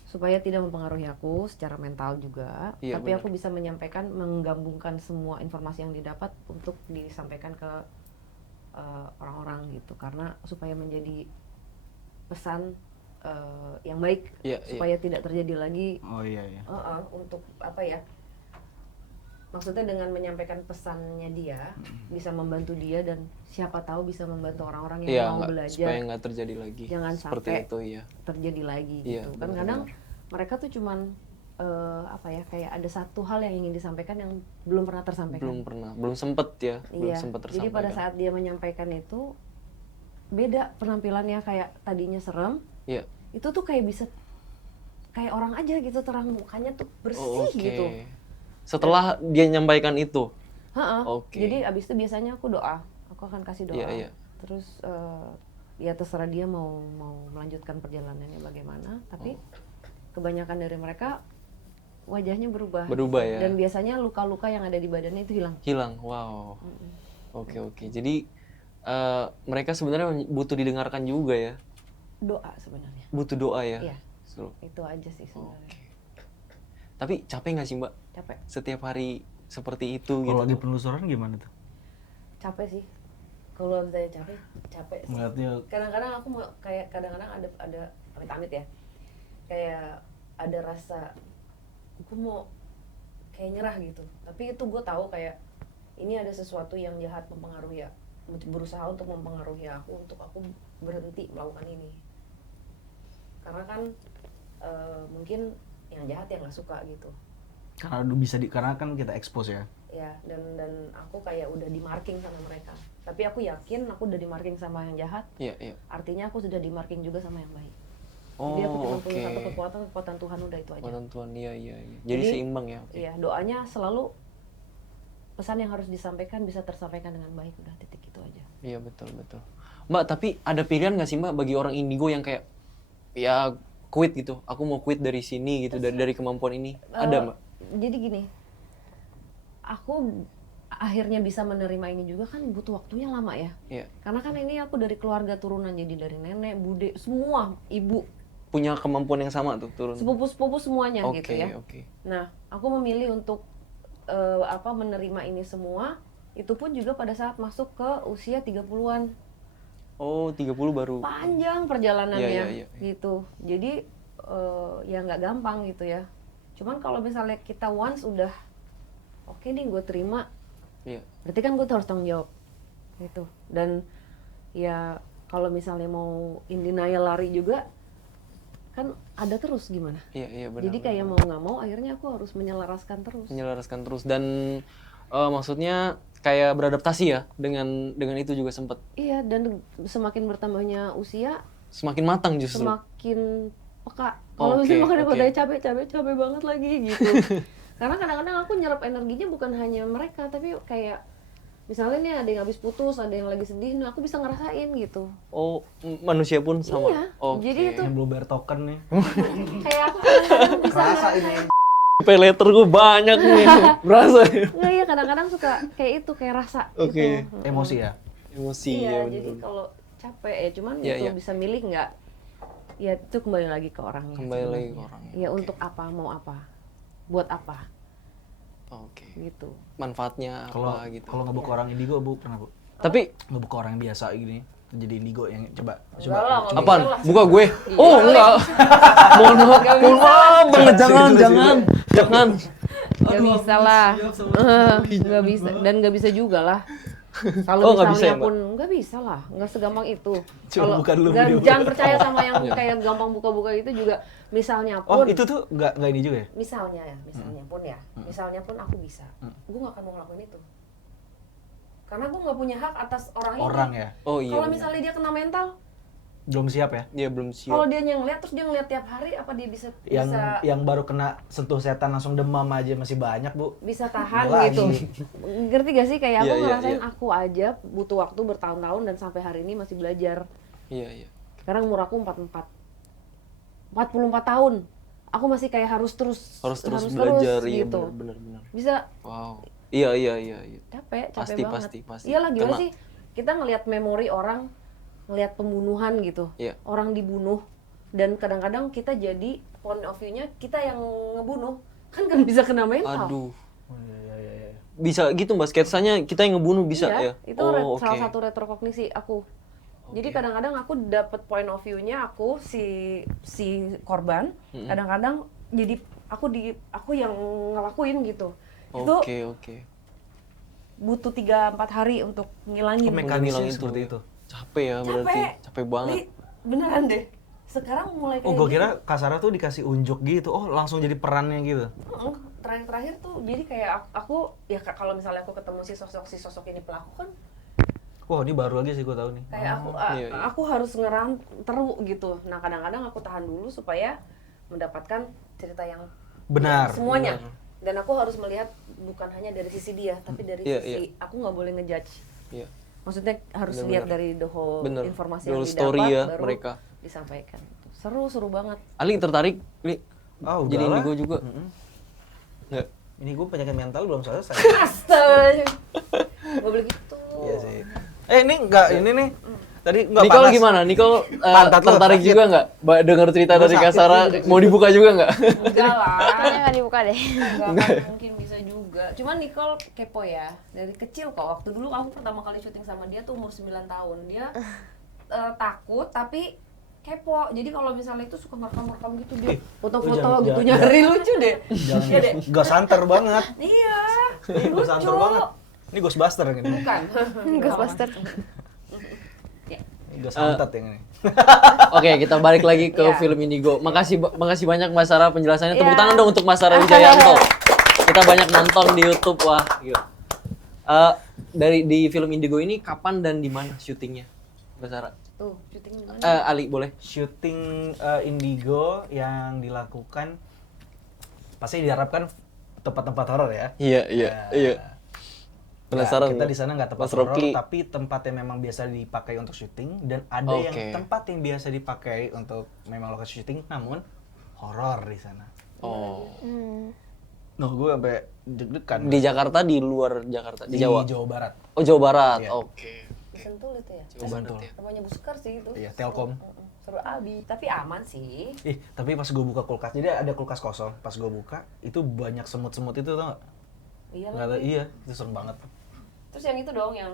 supaya tidak mempengaruhi aku secara mental juga. Iya, Tapi benar. aku bisa menyampaikan, menggabungkan semua informasi yang didapat untuk disampaikan ke orang-orang gitu. Karena supaya menjadi pesan yang baik, Iya, supaya tidak terjadi lagi. Oh iya. Untuk apa ya? Maksudnya dengan menyampaikan pesannya dia bisa membantu dia, dan siapa tahu bisa membantu orang-orang yang Iya, mau supaya belajar nggak terjadi lagi. Jangan seperti sampai itu ya. terjadi lagi Iya, gitu. Kan benar-benar. kadang mereka tuh cuman apa ya, kayak ada satu hal yang ingin disampaikan yang belum pernah tersampaikan. Belum sempet ya, belum Iya. sempet Jadi tersampaikan. pada saat dia menyampaikan itu beda penampilannya, kayak tadinya serem, Iya. itu tuh kayak bisa kayak orang aja gitu, terang mukanya tuh bersih Oh, oke. gitu. Setelah dia nyampaikan itu. Ha-ha. Oke. Jadi abis itu biasanya aku doa, aku akan kasih doa. Iya. Terus ya terserah dia mau melanjutkan perjalanannya bagaimana. Tapi kebanyakan dari mereka wajahnya berubah. Berubah ya. Dan biasanya luka-luka yang ada di badannya itu hilang. Hilang. Wow. Oke. Jadi mereka sebenarnya butuh didengarkan juga ya. Doa sebenarnya. Butuh doa ya. Iya. So, Itu aja sih sebenarnya. Oke. Tapi capek nggak sih Mbak Capek. setiap hari seperti itu gitu? Kalau lagi penelusuran gimana tuh? Capek sih. Kalau misalnya capek sih. Ngeliatnya Kadang-kadang aku mau kayak kadang-kadang ada amit-amit ya. Kayak ada rasa gue mau kayak nyerah gitu. Tapi itu gue tahu kayak ini ada sesuatu yang jahat mempengaruhi ya, berusaha untuk mempengaruhi aku untuk aku berhenti melakukan ini. Karena kan mungkin yang jahat yang nggak suka gitu. karena kan kita expose ya. Ya, dan aku kayak udah di marking sama mereka. Tapi aku yakin aku udah di marking sama yang jahat. Iya. Artinya aku sudah di marking juga sama yang baik. Oh, Jadi aku cuma oke. punya satu kekuatan Tuhan, udah itu aja. Kekuatan Tuhan, iya. Jadi Jadi, seimbang ya. Oke. Iya, doanya selalu pesan yang harus disampaikan bisa tersampaikan dengan baik, udah titik itu aja. Iya betul. Mbak, tapi ada pilihan nggak sih Mbak bagi orang indigo yang kayak ya quit gitu? Aku mau quit dari sini gitu, dari kemampuan ini. Ada Mbak? Jadi gini, aku akhirnya bisa menerima ini juga kan butuh waktunya lama ya. Iya. Karena kan ini aku dari keluarga turunan, jadi dari nenek, bude, semua, ibu, Punya kemampuan yang sama tuh turun. sepupu-sepupu semuanya Oke, gitu ya. oke. Nah, aku memilih untuk menerima ini semua, itu pun juga pada saat masuk ke usia 30-an. Oh, 30 baru. Panjang perjalanannya Iya. gitu. Jadi ya nggak gampang gitu ya. Cuman kalau misalnya kita once udah oke nih gue terima, Iya. berarti kan gue harus tanggung jawab gitu. Dan ya kalau misalnya mau in denial lari juga kan ada terus gimana. Iya benar. Jadi kayak mau nggak mau akhirnya aku harus menyelaraskan terus. menyelaraskan terus dan maksudnya kayak beradaptasi ya dengan itu juga sempat Iya, dan semakin bertambahnya usia semakin matang justru. semakin peka. Kalau Oke, misalnya makanya oke. katanya capek banget lagi gitu. Karena kadang-kadang aku nyerap energinya bukan hanya mereka, tapi kayak misalnya nih ada yang habis putus, ada yang lagi sedih, nah aku bisa ngerasain gitu. Oh, manusia pun sama. Iya, Oke. jadi itu Ini belum bayar token nih. kayak aku kadang-kadang bisa Kerasa ini. pay letter gue banyak nih. Berasa ya? nggak ya kadang-kadang suka kayak itu kayak rasa Oke. gitu. Emosi ya. Emosi Iya, ya jadi bener. kalau capek ya cuman Iya, itu iya. bisa milih nggak, ya itu kembali lagi ke orangnya. Kembali lagi sebenarnya. ke orangnya, Ya oke. untuk apa, mau apa, buat apa, Oke. gitu. Manfaatnya Kalau apa gitu. kalau ngebuka orang indigo, Bu, pernah, Bu? Tapi Ngebuka orang yang biasa gini, jadi indigo yang coba Enggak lah, nggak apaan? bisa lah. Buka gue. Oh, enggak. Mohon maaf. Mohon maaf banget, jangan. Nggak bisa lah. Nggak bisa, dan nggak bisa juga lah. Oh, Kalau nggak bisa ya, misalnya pun nggak bisa lah, nggak segampang itu. Coba buka dulu nggak- video. jangan percaya sama yang kayak gampang buka-buka itu juga. Misalnya Oh, pun, itu tuh nggak ini juga ya? misalnya pun aku bisa, gue nggak akan mau ngelakuin itu. Karena gue nggak punya hak atas orang ini. Orang ya. Oh iya. Kalau benar. misalnya dia kena mental, Belum siap ya? Dia belum siap. kalau dia ngeliat terus dia ngeliat tiap hari, apa dia bisa Yang baru kena sentuh setan langsung demam aja masih banyak, Bu. bisa tahan Gila gitu. lagi. Ngerti gak sih kayak aku Iya, iya, ngerasain iya. aku aja butuh waktu bertahun-tahun dan sampai hari ini masih belajar. Iya, iya. Sekarang umur aku 44 tahun. Aku masih kayak harus terus belajar, iya gitu. benar. Bisa Wow. Iya. capek Pasti, banget. pasti. Iyalah gimana Karena- sih? Kita ngelihat memori orang, ngelihat pembunuhan gitu. Iya. Orang dibunuh dan kadang-kadang kita jadi point of view-nya kita yang ngebunuh. Kan bisa kena mental. Aduh. Oh, iya. Bisa gitu Mbak, sketsanya kita yang ngebunuh bisa Iya, ya? itu salah satu retrokognisi aku. Jadi kadang-kadang aku dapat point of view-nya aku si korban. Kadang-kadang jadi aku yang ngelakuin gitu. Itu Oke. butuh 3-4 hari untuk ngilangin. Oh, mekanisnya ngilangin seperti tuh. itu. Capek ya berarti. Capek banget. Li, beneran deh. Sekarang mulai kayak Oh, gua gitu. kira Kasara tuh dikasih unjuk gitu. Oh, langsung jadi perannya gitu. Terakhir tuh jadi kayak aku ya kalau misalnya aku ketemu si sosok ini pelaku kan Wah, ini baru aja sih gua tahu nih. kayak iya. aku harus teru gitu. Nah kadang-kadang aku tahan dulu supaya mendapatkan cerita yang Benar. semuanya. Dan aku harus melihat bukan hanya dari sisi dia, tapi dari Iya, sisi aku nggak boleh ngejudge. Iya. Maksudnya harus Benar, lihat benar. dari the whole Benar. informasi The yang whole didapat story ya baru mereka. disampaikan. Seru banget. Ali tertarik Li? Ah, Jadi udahlah. indigo juga? Mm-mm. Nggak? Ini gua penyakit mental belum selesai. Astaga. Gak boleh gitu. Iya sih. Ini enggak ini nih. Tadi enggak Nicole panas. gimana? Nicole Pantat lo tertarik sakit. juga nggak? Dengar cerita Gua dari sakit Kasara, mau dibuka juga nggak? Enggak lah. Kayaknya nggak dibuka deh. Nggak akan mungkin bisa juga. Cuman Nicole kepo ya. Dari kecil kok. Waktu dulu aku pertama kali syuting sama dia tuh umur 9 tahun. Dia takut tapi kepo. Jadi kalau misalnya itu suka merekam gitu dia foto-foto jangan- gitu jangan- nyari lucu deh. Jangan Iya deh. enggak santer banget. Iya. Enggak santer banget. Ini Ghostbuster yang ini. Bukan. Ghostbuster. Enggak santet yang ini. Oke, kita balik lagi ke Iya. film Indigo. Makasih banyak Mbak Sarah penjelasannya. Tepuk Iya. tangan dong untuk Mas Sarah Wijayanto. Kita banyak nonton di YouTube, wah. Gila. Di film Indigo ini kapan dan di mana syutingnya, Mbak Sarah? Tuh, syuting di mana? Ali boleh. Syuting Indigo yang dilakukan pasti diharapkan tempat-tempat horor ya. Iya. Penasaran. Kita di sana nggak tempat Mas horor, Rocky. tapi tempat yang memang biasa dipakai untuk syuting dan ada yang Oke. tempat yang biasa dipakai untuk memang lokasi syuting, namun horor di sana. Oh. Noh, gue sampai deg-degan. Di Jakarta, di luar Jakarta, di Jawa. Jawa Barat. Oh, Jawa Barat. Iya. Oke. Di Sentul itu ya. Jawa Barat ya. Namanya Buskar sih itu. Iya, Telkom. Seru abi, tapi aman sih. Tapi pas gue buka kulkas, jadi ada kulkas kosong. Pas gue buka, itu banyak semut-semut itu, tau gak? Iya Nggak lah. tahu, iya, itu serem banget. Terus yang itu dong yang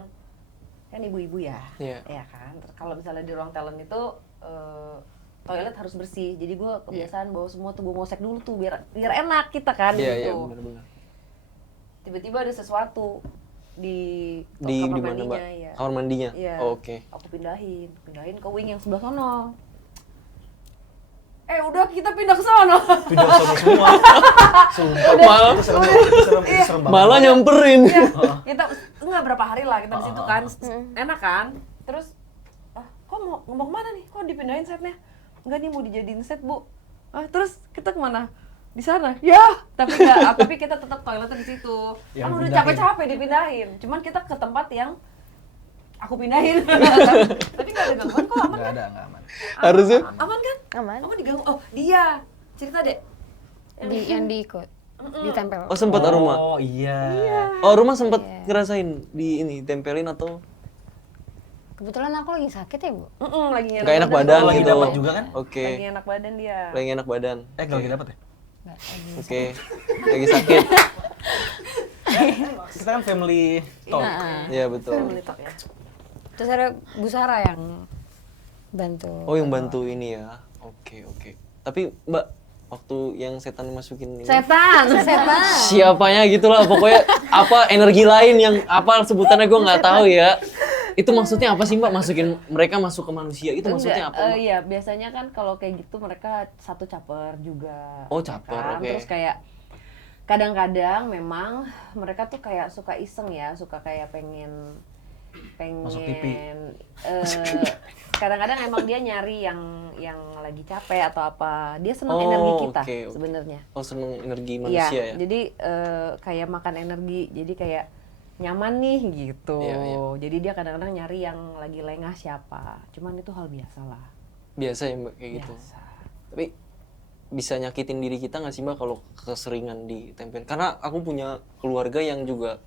kan ibu-ibu ya. Iya. Ya kan. Kalau misalnya di ruang talent itu toilet harus bersih. Jadi gue kebiasaan bawa semua tuh gue ngosek dulu tuh biar enak kita kan Iya, gitu. benar-benar. Tiba-tiba ada sesuatu di Di kamar mana, mandinya Mbak? ya. Kamar mandinya. Iya. Oke. Aku pindahin ke wing yang sebelah sono. Udah kita pindah ke sono. Video sono semua. Sumpah, Malah- itu serem banget. Itu serem banget. Malah nyamperin. Kita enggak berapa hari lah kita di situ kan. Enak kan? Terus kok mau kemana nih? Kok dipindahin setnya? Enggak nih mau dijadiin set, Bu. Terus kita kemana? Di sana. Ya, tapi kita tetap toiletnya di situ. Yang Kan udah pindahin. capek-capek dipindahin. Cuman kita ke tempat yang aku pindahin. Tapi nggak ada gangguan kok, aman kan? Nggak aman. Harusnya Aman kan? Aman. Kamu diganggu. Oh, dia. Cerita deh. Yang diikut, ditempel. oh sempat Aruma. Oh iya. Oh, Aruma sempat ngerasain di ini tempelin atau Kebetulan aku lagi sakit ya, Bu. Lagi nggak enak badan Lagi gitu? dapat juga kan? Oke. Lagi enak badan dia. Lagi enak badan. Nggak lagi dapat ya? Nggak, lagi. Oke. Lagi sakit. Kita kan family talk. Iya betul. Family talk ya. Terus ada Bu Sarah yang bantu. Oh, yang bantu ini ya. Oke. Tapi Mbak, waktu yang setan masukin ini. Setan. Siapanya gitulah pokoknya apa energi lain yang apa sebutannya gue nggak tahu ya. Itu maksudnya apa sih Mbak? Mereka masuk ke manusia itu maksudnya apa? Mbak? Iya, biasanya kan kalau kayak gitu mereka satu caper juga. Oh, caper, oke. Terus kayak kadang-kadang memang mereka tuh kayak suka iseng ya, suka kayak pengen Masuk TV. Kadang-kadang emang dia nyari yang lagi capek atau apa. Dia senang energi kita oke. sebenarnya. Oh, seneng energi Iya, manusia ya. jadi kayak makan energi. Jadi kayak nyaman nih gitu. Iya, iya. Jadi dia kadang-kadang nyari yang lagi lengah siapa. Cuman itu hal biasa lah. Biasa ya Mbak kayak gitu. Biasa. Tapi bisa nyakitin diri kita nggak sih Mbak kalau keseringan ditempel? Karena aku punya keluarga yang juga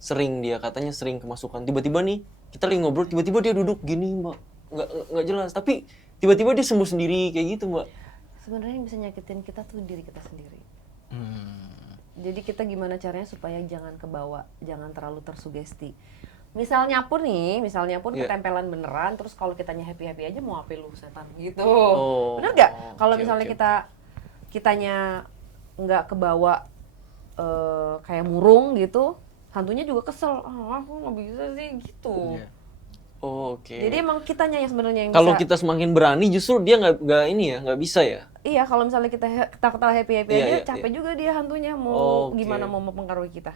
sering dia katanya sering kemasukan. Tiba-tiba nih kita lagi ngobrol, tiba-tiba dia duduk gini Mbak, nggak jelas. Tapi tiba-tiba dia sembuh sendiri kayak gitu Mbak. Sebenarnya yang bisa nyakitin kita tuh diri kita sendiri. Jadi kita gimana caranya supaya jangan kebawa, jangan terlalu tersugesti. Misalnya pun Iya. ketempelan beneran, terus kalau kitanya happy aja mau apa lu setan gitu. Oh, Bener nggak? Kalau oke, misalnya oke. kitanya nggak kebawa kayak murung gitu, hantunya juga kesel. Aku nggak bisa sih gitu. Iya. Oh, oke. Jadi emang kitanya yang sebenarnya yang Kalau bisa. kita semakin berani justru dia nggak bisa ya. Iya, kalau misalnya kita ketawa happy Iya, aja, iya, capek iya. juga dia hantunya Oh, oke. gimana mau mempengaruhi kita.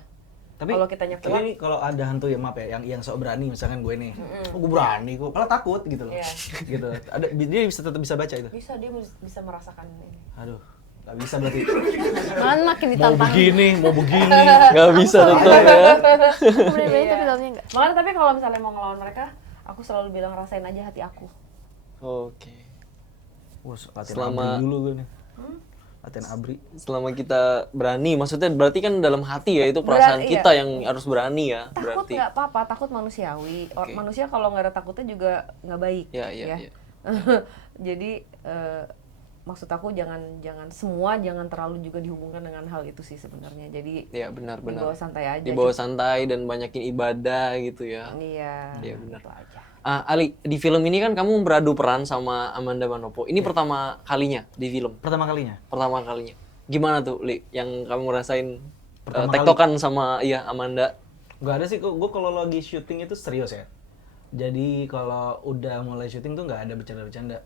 Tapi Kalau kitanya tapi kuat. ini kalau ada hantu ya maaf ya, yang sok berani misalkan gue nih, oh gue berani, gue malah takut gitu loh, Iya. gitu. Ada dia tetap bisa baca itu. Bisa dia bisa merasakan ini. Aduh, nggak bisa berarti. Malah makin Mau ditantang. begini, mau begini. Nggak bisa tetap ya. Aku berani Iya. tapi dalamnya enggak. Makanya tapi kalau misalnya mau ngelawan mereka, aku selalu bilang rasain aja hati aku. Oke. Wah, latihan Selama- abri dulu gue nih. Latihan abri. Selama kita berani, maksudnya berarti kan dalam hati ya itu perasaan Berarti, kita iya. yang harus berani ya. Takut Berarti. nggak apa-apa, takut manusiawi. Oke. Manusia kalau nggak ada takutnya juga nggak baik. Ya, iya, iya. Jadi maksud aku jangan jangan terlalu juga dihubungkan dengan hal itu sih sebenarnya. Jadi Iya benar-benar. dibawa santai aja. Dibawa santai dan banyakin ibadah gitu ya. Iya. Iya, benar. Itu aja. Ali, di film ini kan kamu beradu peran sama Amanda Manopo. Ini pertama kalinya di film. Pertama kalinya. Pertama kalinya. Gimana tuh, Li? Yang kamu rasain Pertama tektokan sama Amanda? Gak ada sih, gue kalau lagi syuting itu serius ya. Jadi kalau udah mulai syuting tuh nggak ada bercanda-bercanda.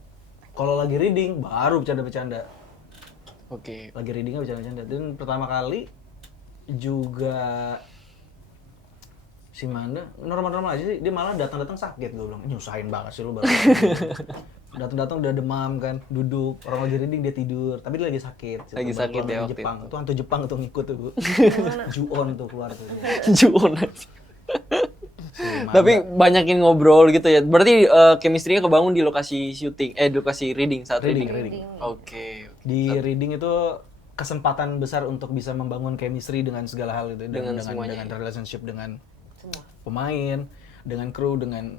Kalau lagi reading baru bercanda-bercanda. Oke. Lagi readingnya bercanda-bercanda. Dan pertama kali juga si Manda normal-normal aja sih. Dia malah datang-datang sakit, gue bilang nyusahin banget sih lu baru. Datang-datang udah demam kan, duduk. Orang lagi reading dia tidur, tapi dia lagi sakit. Lagi sakit ya Orang waktu Jepang. Itu hantu Jepang tuh ngikut tuh, Bu. Juon tuh keluar tuh. Juon. Si Manda. Tapi banyakin ngobrol gitu ya. Berarti chemistry-nya kebangun di lokasi syuting, di lokasi reading saat reading. Reading. Oke. Di reading itu kesempatan besar untuk bisa membangun chemistry dengan segala hal itu, Dengan semuanya, dengan relationship dengan Semua. pemain, dengan kru, dengan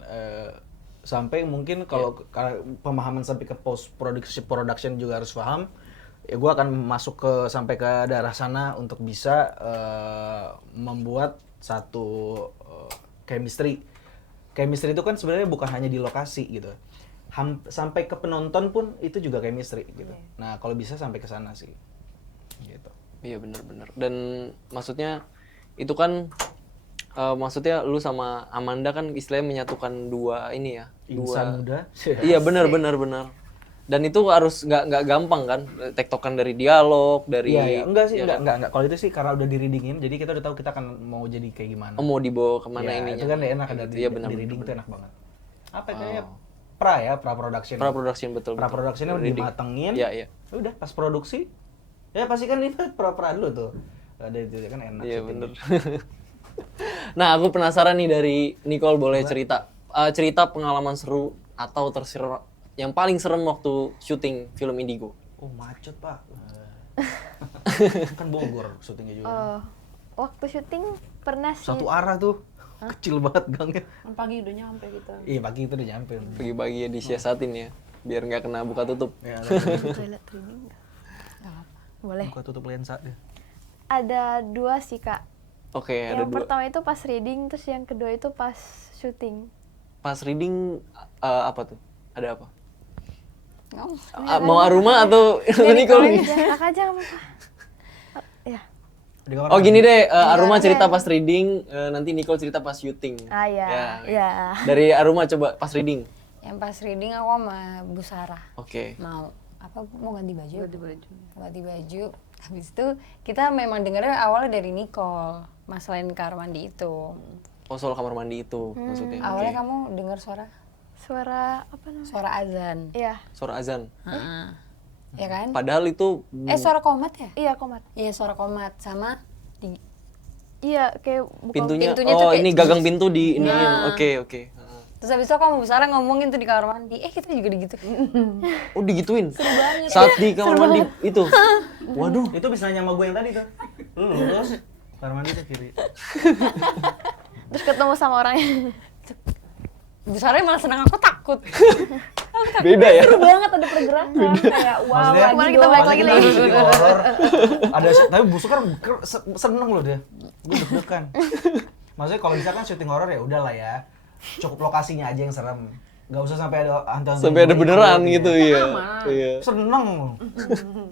sampai mungkin kalau pemahaman sampai ke post production juga harus paham. Ya gue akan masuk sampai ke daerah sana untuk bisa membuat satu chemistry. Chemistry itu kan sebenarnya bukan hanya di lokasi gitu. Sampai ke penonton pun itu juga chemistry gitu. Nah, kalau bisa sampai ke sana sih. Gitu. Iya benar-benar. Dan maksudnya itu kan maksudnya lu sama Amanda kan istilahnya menyatukan dua ini ya. Insan muda. Iya benar. Dan itu harus nggak gampang kan, tektokan dari dialog, dari Iya, enggak sih, ya enggak. Kalau itu sih karena udah di-readingin, jadi kita udah tahu kita akan mau jadi kayak gimana. Oh, mau dibawa kemana Ya, ininya. itu kan enak Kayak ada gitu. di, Iya benar. di reading itu enak banget. Apa Oh. kayak pra production. Pra production betul. Pra productionnya udah Reading. dimatengin. Iya, iya. Udah pas produksi, ya pasti kan ini pra dulu tuh. Ada itu kan enak. Iya syuting. bener. Nah aku penasaran nih dari Nicole, boleh cerita cerita pengalaman seru atau terseru yang paling serem waktu syuting film Indigo. Oh macet pak. Kan Bogor syutingnya juga. Waktu syuting pernah sih. Satu arah tuh. Kecil banget gangnya. Kan pagi udah nyampe kita. Iya pagi itu udah nyampe. Pagi-pagi ya disiasatin ya, biar nggak kena buka tutup. Ya, Toilet training nggak? Boleh. buka tutup lensa deh. Ada 2 sih kak. Oke, ada Yang dua. pertama itu pas reading, terus yang kedua itu pas syuting. Pas reading apa tuh? Ada apa? Oh, Mau Aruma atau Nicole nih? Kakak aja nggak apa-apa. Ya. Di kamar Oh mandi. gini deh, Aruma Iya. cerita pas reading, nanti Nicole cerita pas syuting. Ah ya. Ya. Ya. Dari Aruma coba pas reading. yang pas reading aku sama Bu Sarah Oke. mau ganti baju. Ganti baju. Habis itu kita memang dengarnya awalnya dari Nicole, masalahin kamar mandi itu. Oh soal kamar mandi itu maksudnya. Awalnya Oke. kamu dengar suara Suara apa namanya? suara azan. Iya. Suara azan. Heeh. Ya kan? Padahal itu Suara komat ya? Iya komat. Iya, suara komat sama di Iya kayak buka. pintunya. pintunya tuh Oh kayak ini gagang pintu di ini. Nah. Oke oke. Terus habis itu kamu Sarah ngomongin tuh di kamar mandi. Kita juga gitu. Oh digituin. Saat di kamar mandi itu. Waduh. Itu bisa nanya sama gue yang tadi tuh. Lu lurus, kamar mandi tuh kiri. Terus ketemu sama orangnya. Bu Sarah malah senang, aku takut. Beda ya. Seru banget ada pergerakan kayak wow Maksudnya, lagi kemarin kita dong. balik lagi Kita lagi. syuting horor. Ada tapi busuk kan seneng loh dia. Gue deg-degan. Maksudnya kalau misalkan syuting horor ya udahlah ya. Cukup lokasinya aja yang serem. Gak usah sampai ada hantu-hantu. Sampai ada beneran gitu gitu ya. ya. Iya. Seneng loh.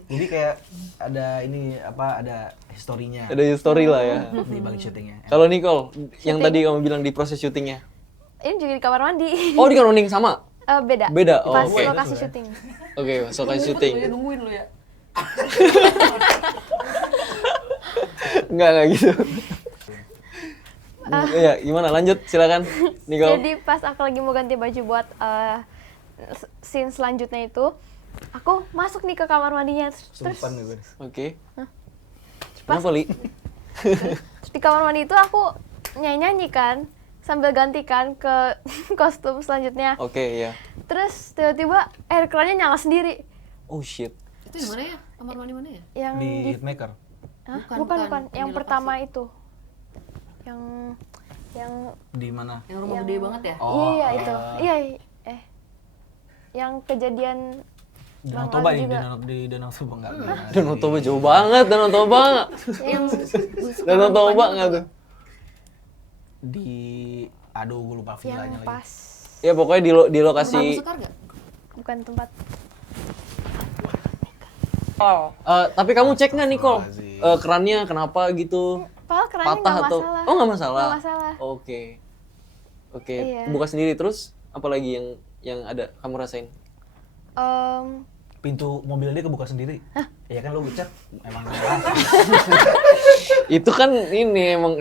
Jadi kayak ada ini apa ada historinya Ada story lah ya. di balik syutingnya. Kalau Nicole, yang tadi kamu bilang di proses syutingnya. Ini juga di kamar mandi. Oh di kamar mandi sama? Beda. Beda? Oh, Pas oke. lokasi syuting. Oke, soal syuting. Lu nungguin lu ya. Enggak gitu. Iya, gimana? Lanjut, silakan. Nicole. Jadi pas aku lagi mau ganti baju buat scene selanjutnya itu, aku masuk nih ke kamar mandinya. Terus Sumpah nih gue. Oke. Kenapa, Li? di kamar mandi itu aku nyanyi-nyanyi kan, sambil gantikan ke kostum selanjutnya. Oke, ya. Terus tiba-tiba air kerannya nyala sendiri. Oh shit. Itu yang mana ya? Kamar mandi mana ya? Yang Di di, Hitmaker. Hah? Bukan, bukan, bukan. yang Di pertama lokasi. itu. Yang Di mana? Yang rumah Yang- gede banget ya? Oh, iya itu. Iya, yang kejadian Danau Bang Toba Ali ya, juga. di Danau Toba enggak. Danau Toba jauh banget, Danau Toba. yang Danau Toba enggak tuh? Di aduh gue lupa villanya yang lagi. pas Ya pokoknya di Rumah lokasi. Abu Sekar nggak? bukan tempat. Tapi kamu cek nggak Nicole? Astagfirullahaladzim. Kerannya kenapa gitu? Padahal kerannya Patah nggak atau? masalah. Oh nggak masalah. Nggak masalah. Oke. Oke. Iya. Buka sendiri terus. Apalagi yang ada kamu rasain? Pintu mobil dia kebuka sendiri. Iya kan lo cek emang salah. Itu kan ini emang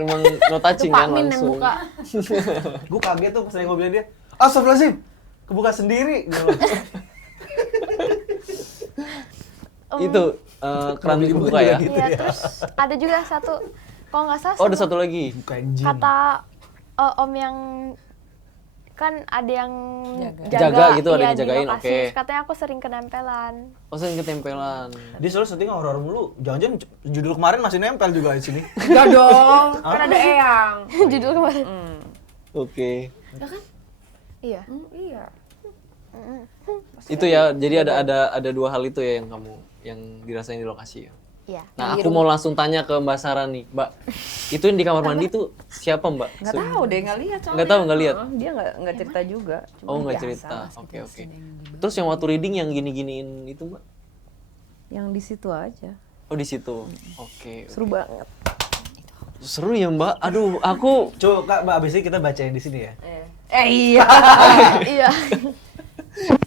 no touching Pak kan Min yang langsung. buka. Gue kaget tuh pas naik mobilnya dia. Astagfirullahaladzim, kebuka sendiri. Gitu loh. Itu keran Mobil kebuka juga ya. gitu. Iya, terus ada juga satu, kalau nggak salah Oh ada sama satu lagi. Bukan jin. kata om yang kan ada yang Jaga gitu, ada iya, yang di jagain, lokasi. oke. Terus katanya aku sering kenempelan. Oh sering ketempelan. Dia selalu syuting horor mulu. Jangan-jangan judul kemarin masih nempel juga di sini. Enggak dong. Kan ada Eyang. Judul kemarin. Oke. Ya kan? Iya. Iya. Itu ya. Jadi ada dua hal itu ya yang kamu yang dirasain di lokasi ya. Iya. Nah aku mau langsung tanya ke Mbak Sarah nih, Mbak. Itu yang di kamar mandi tuh siapa Mbak? Nggak tahu deh, nggak lihat soalnya. Nggak tahu, nggak lihat? Dia nggak cerita juga. Cuma Oh nggak biasa. cerita. Oke oke. Terus yang waktu reading yang gini-giniin itu Mbak? Yang di situ aja. Oh di situ. Oke. Seru banget. Seru ya Mbak. Aduh aku Coba Kak, Mbak, abis ini kita bacain di sini ya. Iya. Iya.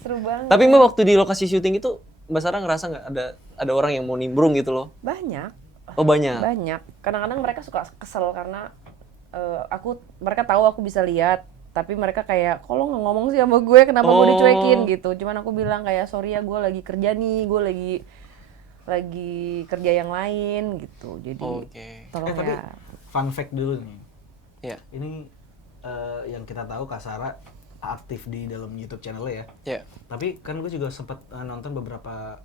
Seru banget. Tapi Mbak waktu di lokasi syuting itu Mbak Sarah ngerasa nggak ada orang yang mau nimbrung gitu loh? Banyak. Oh banyak. Banyak. Kadang-kadang mereka suka kesel karena mereka tahu aku bisa lihat, Tapi mereka kayak, kok lo nggak ngomong sih sama gue, kenapa gue dicuekin gitu. Cuman aku bilang kayak, sorry ya gue lagi kerja nih, gue lagi kerja yang lain gitu. Jadi tolong tapi ya. fun fact dulu nih. Ya. Ini yang kita tahu Kak Sarah aktif di dalam YouTube channelnya ya. Ya. Tapi kan gue juga sempat nonton beberapa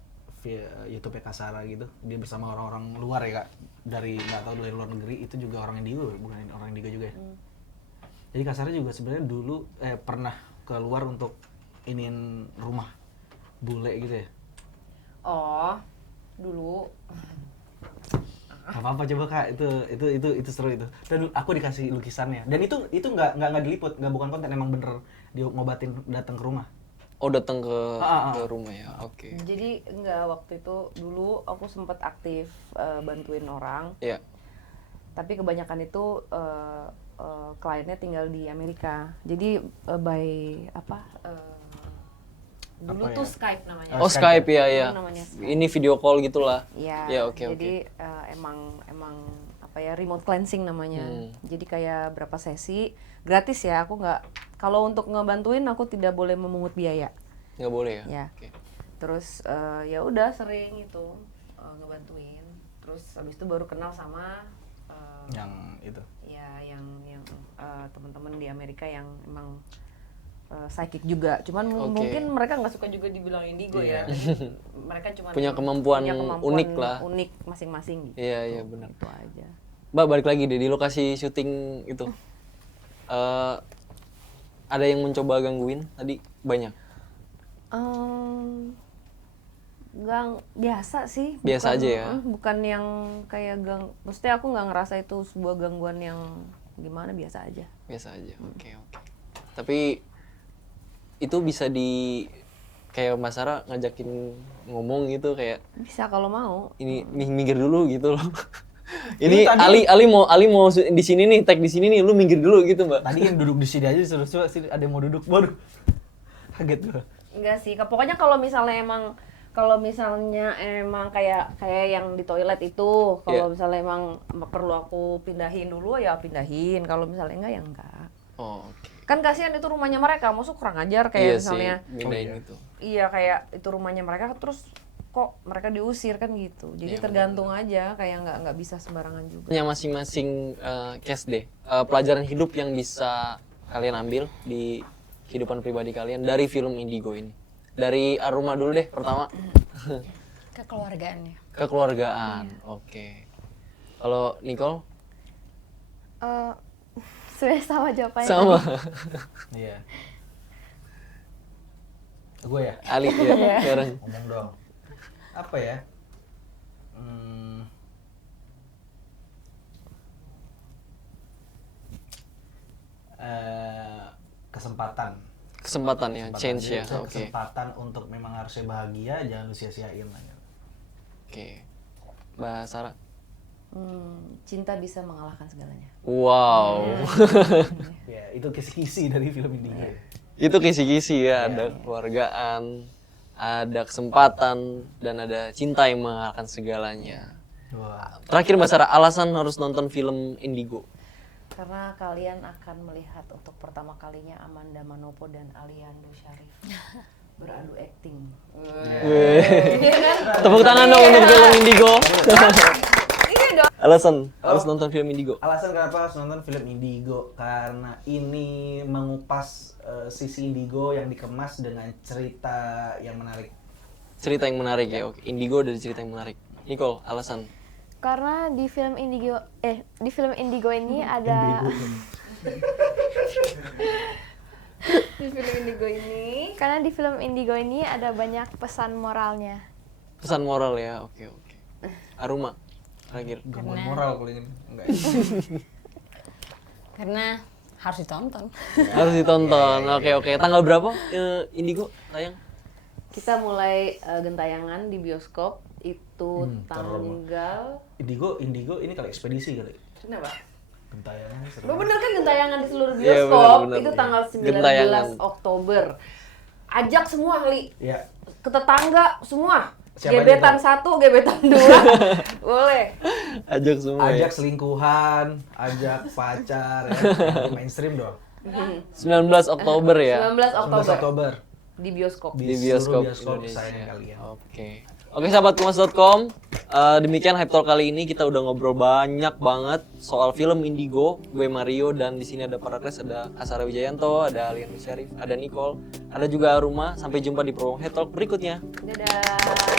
YouTube Kak Sarah gitu. Dia bersama orang-orang luar ya Kak. Dari nggak tahu dari luar negeri, itu juga orang Indigo, bukan orang Indigo juga ya. Jadi Kak Sarah juga sebenarnya dulu pernah keluar untuk iniin rumah bule gitu ya. Oh, dulu. Gak apa-apa coba Kak, itu seru itu. Dan aku dikasih lukisannya. Dan itu nggak diliput, nggak bukan konten, emang bener dia ngobatin datang ke rumah. Oh, datang ke rumah ya. Oke. Jadi enggak, waktu itu dulu aku sempat aktif bantuin orang. Iya. Tapi kebanyakan itu kliennya tinggal di Amerika. Jadi dulu Apa tuh ya? Skype namanya. Oh, Skype ya, ya. Dulu namanya Skype. Ini video call gitulah. Iya. Ya, oke. Jadi emang apa ya, remote cleansing namanya. Jadi kayak berapa sesi gratis ya. Aku nggak, kalau untuk ngebantuin aku tidak boleh memungut biaya. Nggak boleh ya? Ya. Oke. Terus ya udah sering itu ngebantuin. Terus habis itu baru kenal sama Yang itu. ya yang teman-teman di Amerika yang emang psychic juga. Cuman mungkin mereka nggak suka juga dibilang indigo ya. Mereka cuma punya kemampuan unik lah. Unik masing-masing gitu. Iya, iya benar. Itu aja. Mbak, balik lagi deh di lokasi syuting itu. Ada yang mencoba gangguin tadi? Banyak. Biasa sih. Biasa Bukan- aja ya? Bukan yang kayak maksudnya aku nggak ngerasa itu sebuah gangguan yang gimana, biasa aja. Biasa aja. Oke, oke. Tapi itu bisa kayak Mbak Sarah ngajakin ngomong gitu kayak Bisa kalau mau. ini minggir dulu gitu loh. Ini Ali mau di sini nih, tag di sini nih, lu minggir dulu gitu, Mbak. Tadi yang duduk di sini aja disuruh coba sini, ada yang mau duduk. Waduh. Kaget gua. Enggak sih, pokoknya kalau misalnya emang kayak yang di toilet itu, kalau misalnya emang perlu aku pindahin dulu ya pindahin, kalau misalnya enggak ya enggak. Oh, oke. Kan kasihan itu rumahnya mereka, maksud kurang ajar Iya kayak misalnya. sih, mindahin itu. Iya, kayak itu rumahnya mereka terus kok mereka diusir kan gitu. Jadi tergantung aja, kayak nggak bisa sembarangan juga. Punya masing-masing case deh. Pelajaran hidup yang bisa kalian ambil di kehidupan pribadi kalian dari film Indigo ini. Dari Aruma dulu deh pertama. Kekeluargaannya. Kekeluargaan. Oke. Kalau Nicole? Sebenarnya sama jawabannya. Sama. Iya. Gue ya? Ali ya, bareng. Ngomong dong. Apa ya? Kesempatan. Kesempatan ya, change ya. Jadi, Oke. Kesempatan untuk memang harusnya bahagia, jangan lu sia-siain lah. Oke. Mbak Sarah? Cinta bisa mengalahkan segalanya. Wow. Ya, itu kisi-kisi dari film ini. Itu kisi-kisi ya, ada kekeluargaan, ada kesempatan, dan ada cinta yang mengalahkan segalanya. Wah. Terakhir Mbak Sarah, alasan harus nonton film Indigo. Karena kalian akan melihat untuk pertama kalinya Amanda Manopo dan Aliando Syarif beradu akting. Tepuk tangan dong untuk film Indigo. Alasan harus nonton film Indigo. Alasan kenapa harus nonton film Indigo? Karena ini mengupas sisi Indigo yang dikemas dengan cerita yang menarik. Cerita yang menarik ya, oke. Indigo dari cerita yang menarik. Nicole, alasan? Karena di film Indigo ini ada Di film Indigo ini karena di film Indigo ini ada banyak pesan moralnya. Pesan moral ya, oke oke. Aruma, terakhir. Gangguan moral kalau ini. Enggak. Karena harus ditonton. Harus ditonton, oke oke. Tanggal berapa Indigo tayang? kita mulai gentayangan di bioskop itu tanggal Indigo ini kali ekspedisi kali. kenapa? Gentayangan seru. Lo bener kan gentayangan di seluruh Iya, bioskop bener. itu tanggal 19 Gentayangan. Oktober. Ajak semua kali. Iya. Ke tetangga semua. Siapa Gebetan aja 1, gebetan 2. Boleh. Ajak semua. Ajak Ya. selingkuhan, ajak pacar, ya. Mainstream dong. 19 Oktober ya. 19 19 Oktober Oktober di bioskop. Di bioskop seluruh Indonesia. kesayangan kalian. Oke, sahabat kumas.com, demikian Hype Talk kali ini kita udah ngobrol banyak banget soal film Indigo, gue Mario, dan di sini ada para guest, ada Asara Wijayanto, ada Alian Syarif, ada Nicole, ada juga Aruma. Sampai jumpa di promo Hype Talk berikutnya. Dadah.